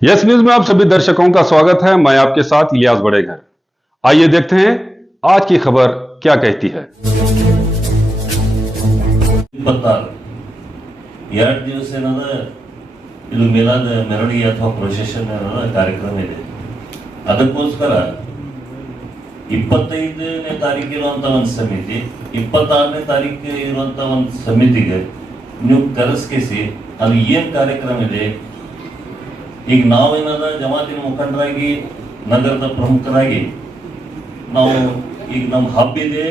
Yes news में आप सभी दर्शकों का स्वागत है। मैं आपके साथ इलियास बड़ेघर। आइए देखते हैं आज की खबर क्या कहती है। 2 ದಿವಸ ಏನದ ಇದು ಮಿಲಾದ್ ಮೆರವಣಿಗೆ ಅಥವಾ ಪ್ರೊಸೆಷನ್ ಏನದ ಕಾರ್ಯಕ್ರಮ ಇದೆ. ಅದಕ್ಕೋಸ್ಕರ 25ನೇ ತಾರೀಕು ಇರುವಂತ ಒಂದು ಸಮಿತಿ, 26ನೇ ತಾರೀಕು ಇರುವಂತ ಒಂದು ಸಮಿತಿಗೆ ನೀವು ಕರೆಸ್ಕಿಸಿ ಅದು ಏನ್ ಕಾರ್ಯಕ್ರಮ ಇದೆ. ಈಗ ನಾವೇನದ ಜಮಾತಿನ ಮುಖಂಡರಾಗಿ ನಗರದ ಪ್ರಮುಖರಾಗಿ ನಾವು ಈಗ ನಮ್ಮ ಹಬ್ ಇದೆ,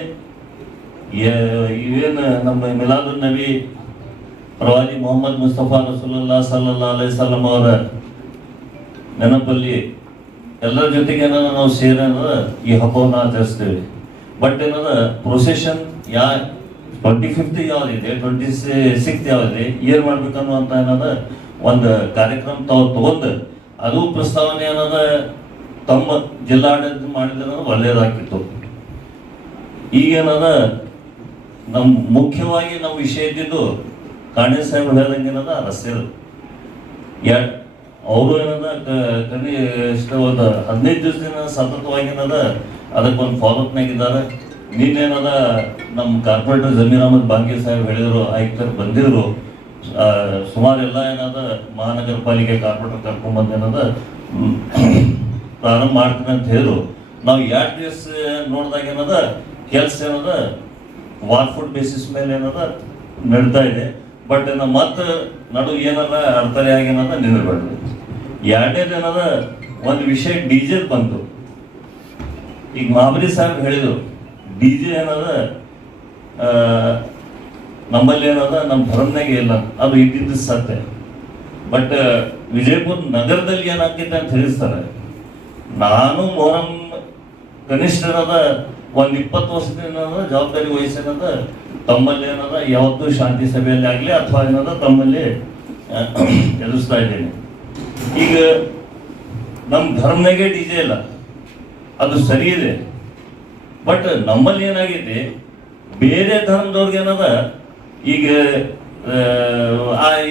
ಇವೇನು ನಮ್ಮ ಮಿಲಾದುನ್ ನಬಿ ಪ್ರವಾದಿ ಮೊಹಮ್ಮದ್ ಮುಸ್ತಫಾ ರಸೂಲುಲ್ಲಾಹ ಸಲ್ಲಲ್ಲಾಹು ಅಲೈಹಿ ವಸಲ್ಲಂ ಅವರ ನೆನಪಲ್ಲಿ ಎಲ್ಲರ ಜೊತೆಗೆ ನಾವು ಸೇರಿ ಈ ಹಬ್ಬವನ್ನು ಆಚರಿಸ್ತೇವೆ. ಬಟ್ ಏನದ ಪ್ರೊಸೆಷನ್ 25th ಯಾವ್ದಿದೆ, 26th ಯಾವ್ದಿದೆ, ಏನ್ ಮಾಡ್ಬೇಕನ್ನುವಂತ ಏನದ ಒಂದು ಕಾರ್ಯಕ್ರಮ ತಗೊಂಡು ಅದು ಪ್ರಸ್ತಾವನೆ ಏನದ ತಮ್ಮ ಜಿಲ್ಲಾಡಳಿತ ಮಾಡಿದ್ರೆ ಒಳ್ಳೇದಾಗಿತ್ತು. ಈಗೇನದ ನಮ್ ಮುಖ್ಯವಾಗಿ ನಮ್ಮ ವಿಷಯ ಇದ್ದಿದ್ದು ಕಾಣೆ ಸಾಹೇಬ್ ಹೇಳ್ದಂಗೆ ಏನದ ರಸ್ತೆದು ಅವರು ಏನದ ಕನಿಷ್ಠ ಒಂದು 15 ದಿವಸದಿಂದ ಸತತವಾಗಿ ಏನದ ಅದಕ್ಕೊಂದು ಫಾಲೋಅಪ್ನಾಗಿದ್ದಾರೆ. ನೀನೇನದ ನಮ್ಮ ಕಾರ್ಪೊರೇಟರ್ ಜಮೀರ್ ಅಹಮದ್ ಬಾಂಗಿ ಸಾಹೇಬ್ ಹೇಳಿದ್ರು, ಆಯುಕ್ತರು ಬಂದಿದ್ರು, ಸುಮಾರು ಎಲ್ಲ ಏನದ ಮಹಾನಗರ ಪಾಲಿಕೆ ಕಾರ್ಪೊರೇಟರ್ ಕರ್ಕೊಂಡ್ಬಂದು ಏನದ ಪ್ರಾರಂಭ ಮಾಡ್ತೀನಿ ಅಂತ ಹೇಳಿದ್ರು. ನಾವು 2 ದಿವಸ ನೋಡಿದಾಗ ಏನದ ಕೆಲಸ ಏನದ ವಾರ್ ಫುಡ್ ಬೇಸಿಸ್ ಮೇಲೆ ಏನದ ನಡೀತಾ ಇದೆ. ಬಟ್ ಮತ್ತೆ ನಡು ಏನಾರ ಅಡೆತಡೆಯಾಗಿ ಏನದ ನಿಂದಿರ್ಬಾರ್ದು. 2ನೇದು ಏನದ ಒಂದು ವಿಷಯ ಡಿಜೆ ಬಂತು. ಈಗ ಮಾಬರಿ ಸಾಹೇಬ್ ಹೇಳಿದ್ರು ಡಿಜೆ ಏನದ ನಮ್ಮಲ್ಲಿ ಏನದ ನಮ್ಮ ಧರ್ಮನಾಗೆ ಇಲ್ಲ, ಅದು ಇದ್ದಿದ್ದು ಸತ್ಯ. ಬಟ್ ವಿಜಯಪುರ ನಗರದಲ್ಲಿ ಏನಾಗ್ತಿದೆ ಅಂತ ತಿಳಿಸ್ತಾರೆ. ನಾನು ಮೊಹರಂ ಕನಿಷ್ಠ ಏನದ ಒಂದು 20 ವರ್ಷದಿಂದ ಜವಾಬ್ದಾರಿ ವಹಿಸೇನದ ತಮ್ಮಲ್ಲಿ ಏನದ ಯಾವತ್ತೂ ಶಾಂತಿ ಸಭೆಯಲ್ಲಿ ಆಗಲಿ ಅಥವಾ ಏನದ ತಮ್ಮಲ್ಲಿ ಎದುರಿಸ್ತಾ ಇದ್ದೇನೆ. ಈಗ ನಮ್ಮ ಧರ್ಮನಾಗೆ ಡಿಜೆ ಇಲ್ಲ, ಅದು ಸರಿ ಇದೆ. ಬಟ್ ನಮ್ಮಲ್ಲಿ ಏನಾಗಿದೆ, ಬೇರೆ ಧರ್ಮದವ್ರಿಗೆ ಏನದ ಈಗ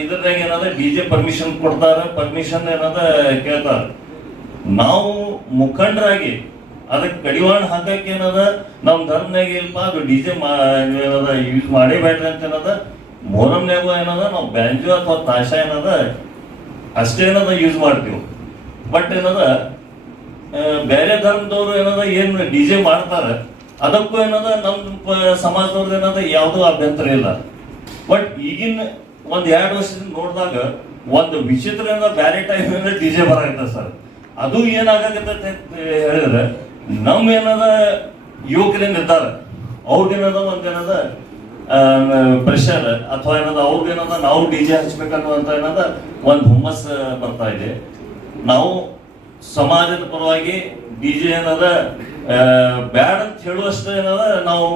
ಇದ್ರಾಗ ಏನದ ಡಿಜೆ ಪರ್ಮಿಷನ್ ಕೊಡ್ತಾರ, ಪರ್ಮಿಷನ್ ಏನದ ಕೇಳ್ತಾರ. ನಾವು ಮುಖಂಡರಾಗಿ ಅದಕ್ಕೆ ಕಡಿವಾಣ ಹಾಕಕ್ಕೆ ಏನದ ನಮ್ಮ ಧರ್ಮನಾಗ ಇಲ್ಪ ಅದು ಡಿಜೆ ಏನದ ಯೂಸ್ ಮಾಡೇಬೇಡ್ರಿ ಅಂತ ಏನದ ಮೊಹರಂನ್ಯಾಗೂ ಏನದ ನಾವು ಬ್ಯಾಂಜೋ ಅಥವಾ ತಾಷಾ ಏನದ ಅಷ್ಟೇ ಏನದ ಯೂಸ್ ಮಾಡ್ತೀವಿ. ಬಟ್ ಏನದ ಬೇರೆ ಧರ್ಮದವ್ರು ಏನದ ಏನ್ ಡಿಜೆ ಮಾಡ್ತಾರೆ ಅದಕ್ಕೂ ಏನದ ನಮ್ಮ ಸಮಾಜದವ್ರದ್ದು ಏನದ ಯಾವುದೂ ಅಭ್ಯಂತರ ಇಲ್ಲ. ಬಟ್ ಈಗಿನ ಒಂದ್ 2 ವರ್ಷದಿಂದ ನೋಡಿದಾಗ ಒಂದು ವಿಚಿತ್ರ ಏನದ ಬ್ಯಾರೆ ಟೈಮ್ ಡಿಜೆ ಬರಾಕತ್ತ ಸರ್. ಅದು ಏನಾಗತ್ತೆ ಹೇಳಿದ್ರೆ ನಮ್ಮ ಏನದ ಯುವಕರೇನ್ ಇರ್ತಾರೆ ಅವ್ರಿಗೇನದ ಒಂದೇನದ ಪ್ರೆಷರ್ ಅಥವಾ ಏನದ ಅವ್ರಿಗೇನದ ನಾವು ಡಿಜೆ ಹಚ್ಬೇಕನ್ನುವಂತ ಏನದ ಒಂದು ಹುಮ್ಮಸ್ ಬರ್ತಾ ಇದೆ. ನಾವು ಸಮಾಜದ ಪರವಾಗಿ ಡಿಜೆ ಏನದ ಬ್ಯಾಡ್ ಅಂತ ಹೇಳುವಷ್ಟು ಏನದ ನಾವು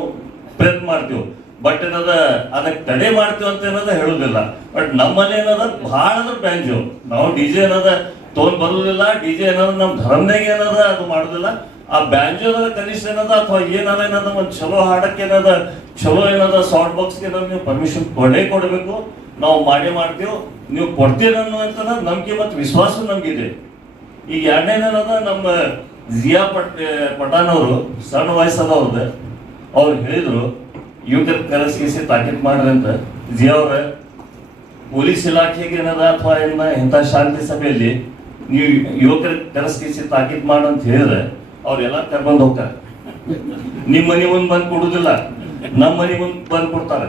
ಪ್ರಯತ್ನ ಮಾಡ್ತೀವಿ. ಬಟ್ ಏನದ ಅದಕ್ಕೆ ತಡೆ ಮಾಡ್ತೀವಿ ಅಂತ ಏನದ ಹೇಳುದಿಲ್ಲ. ಬಟ್ ನಮ್ಮಲ್ಲಿ ಏನದ ಬಹಳ ಅಂದ್ರೆ ಬ್ಯಾಂಜು ನಾವು ಡಿಜೆ ಏನದ ತಗೊಂಡ್ ಬರುದಿಲ್ಲ. ಡಿಜೆ ಏನದ ನಮ್ಮ ಧರ್ಮನಾಗ ಏನದ ಅದು ಮಾಡುದಿಲ್ಲ. ಆ ಬ್ಯಾಂಜೋ ಕನಿಷ್ಠ ಏನದ ಅಥವಾ ಏನದ ಒಂದು ಚಲೋ ಹಾಡಕ್ಕೆ ಏನದ ಚಲೋ ಏನದ ಸೌಂಡ್ ಬಾಕ್ಸ್ಗೆ ನೀವು ಪರ್ಮಿಷನ್ ಕೊಡಬೇಕು. ನಾವು ಮಾಡ್ತೀವಿ, ನೀವು ಕೊಡ್ತೀರ ಅನ್ನುವಂತ ನಂಬಿಕೆ ಮತ್ತು ವಿಶ್ವಾಸ ನಮ್ಗಿದೆ. ಈಗ 2ನೇನದ ನಮ್ಮ ಜಿಯಾ ಪಠಾಣ್ ಅವರು ಸಣ್ಣ ವಯಸ್ಸದವ್ರದ್ದು ಅವ್ರು ಹೇಳಿದ್ರು ಯುವಕರ ಕರೆಸಿಸಿ ತಾಕೀತ್ ಮಾಡ್ರಿ ಅಂತ. ಜಿಯಾ ಅವ್ರ ಪೊಲೀಸ್ ಇಲಾಖೆಗೆ ಏನದ ಅಥವಾ ಇಂಥ ಶಾಂತಿ ಸಭೆಯಲ್ಲಿ ನೀವು ಯುವಕರ ಕರೆಸಿಸಿ ತಾಕೀತ್ ಮಾಡಂತ ಹೇಳಿದ್ರೆ ಅವ್ರೆಲ್ಲ ಕರ್ಬಂದ್ ಹೋಗ್ತಾರೆ. ನಿಮ್ಮ ಮನೆ ಮುಂದೆ ಬಂದು ಕೊಡುದಿಲ್ಲ, ನಮ್ಮ ಮನೆ ಮುಂದೆ ಬಂದು ಕೊಡ್ತಾರೆ.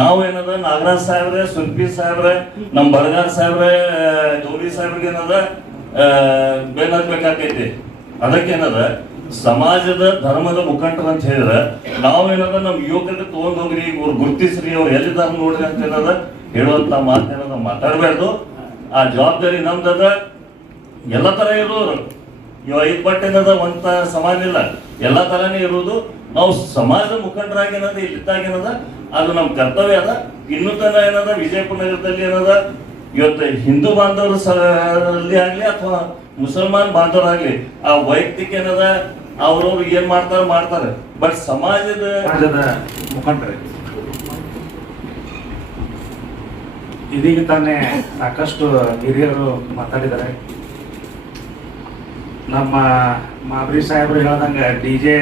ನಾವು ಏನದ ನಾಗರಾಜ್ ಸಾಹೇಬ್ರೆ, ಸುಲ್ಪಿ ಸಾಹೇಬ್ರೆ, ನಮ್ಮ ಬಡಗಾರ್ ಸಾಹೇಬ್ರೆ, ಗೌರಿ ಸಾಹೇಬ್ರಿಗೆ ಏನದ ಬೇನಾಗ್ಬೇಕಾಕೈತಿ. ಅದಕ್ಕೇನದ ಸಮಾಜದ ಧರ್ಮದ ಮುಖಂಡರು ಅಂತ ಹೇಳಿದ್ರೆ ನಾವೇನದ ನಮ್ಮ ಯುವಕರಿಗೆ ತಗೊಂಡ್ ಹೋಗ್ರಿ, ಇವ್ರು ಗುರುತಿಸ್ರಿ, ಅವ್ರು ಎಲ್ಲಿದ್ದಾರೆ ನೋಡ್ರಿ ಅಂತ ಏನದ ಹೇಳುವಂತ ಮಾತೇನದ ಮಾತಾಡ್ಬಾರ್ದು. ಆ ಜವಾಬ್ದಾರಿ ನಮ್ದದ. ಎಲ್ಲ ತರ ಇರೋರು ಇವ ಬಟ್ ಏನದ ಒಂದ್ ಸಮಾಜ ಇಲ್ಲ, ಎಲ್ಲಾ ತರಾನೇ ಇರುವುದು. ನಾವು ಸಮಾಜದ ಮುಖಂಡರಾಗಿ ಏನದ ಇಲ್ಲಿದ್ದಾಗ ಏನದ ಅದು ನಮ್ಮ ಕರ್ತವ್ಯ ಅದ. ಇನ್ನೂ ತನ ಏನದ ವಿಜಯಪುರ ನಗರದಲ್ಲಿ ಏನದ ಇವತ್ತು ಹಿಂದೂ ಬಾಂಧವರಲ್ಲಿ ಆಗ್ಲಿ ಅಥವಾ ಮುಸಲ್ಮಾನ್ ಬಾಂಧವರಾಗ್ಲಿ ಆ ವೈಯಕ್ತಿಕ ಏನದ ಅವ್ರವ್ರು ಏನ್ ಮಾಡ್ತಾರೆ. ಬಟ್ ಸಮಾಜದ ಮುಖಂಡರು ಇದೀಗ ತಾನೇ ಸಾಕಷ್ಟು ಹಿರಿಯರು ಮಾತಾಡಿದ್ದಾರೆ. ನಮ್ಮ ಮಾಬ್ರಿ ಸಾಹೇಬ್ರು ಹೇಳ್ದಂಗೆ ಡಿ ಜೆ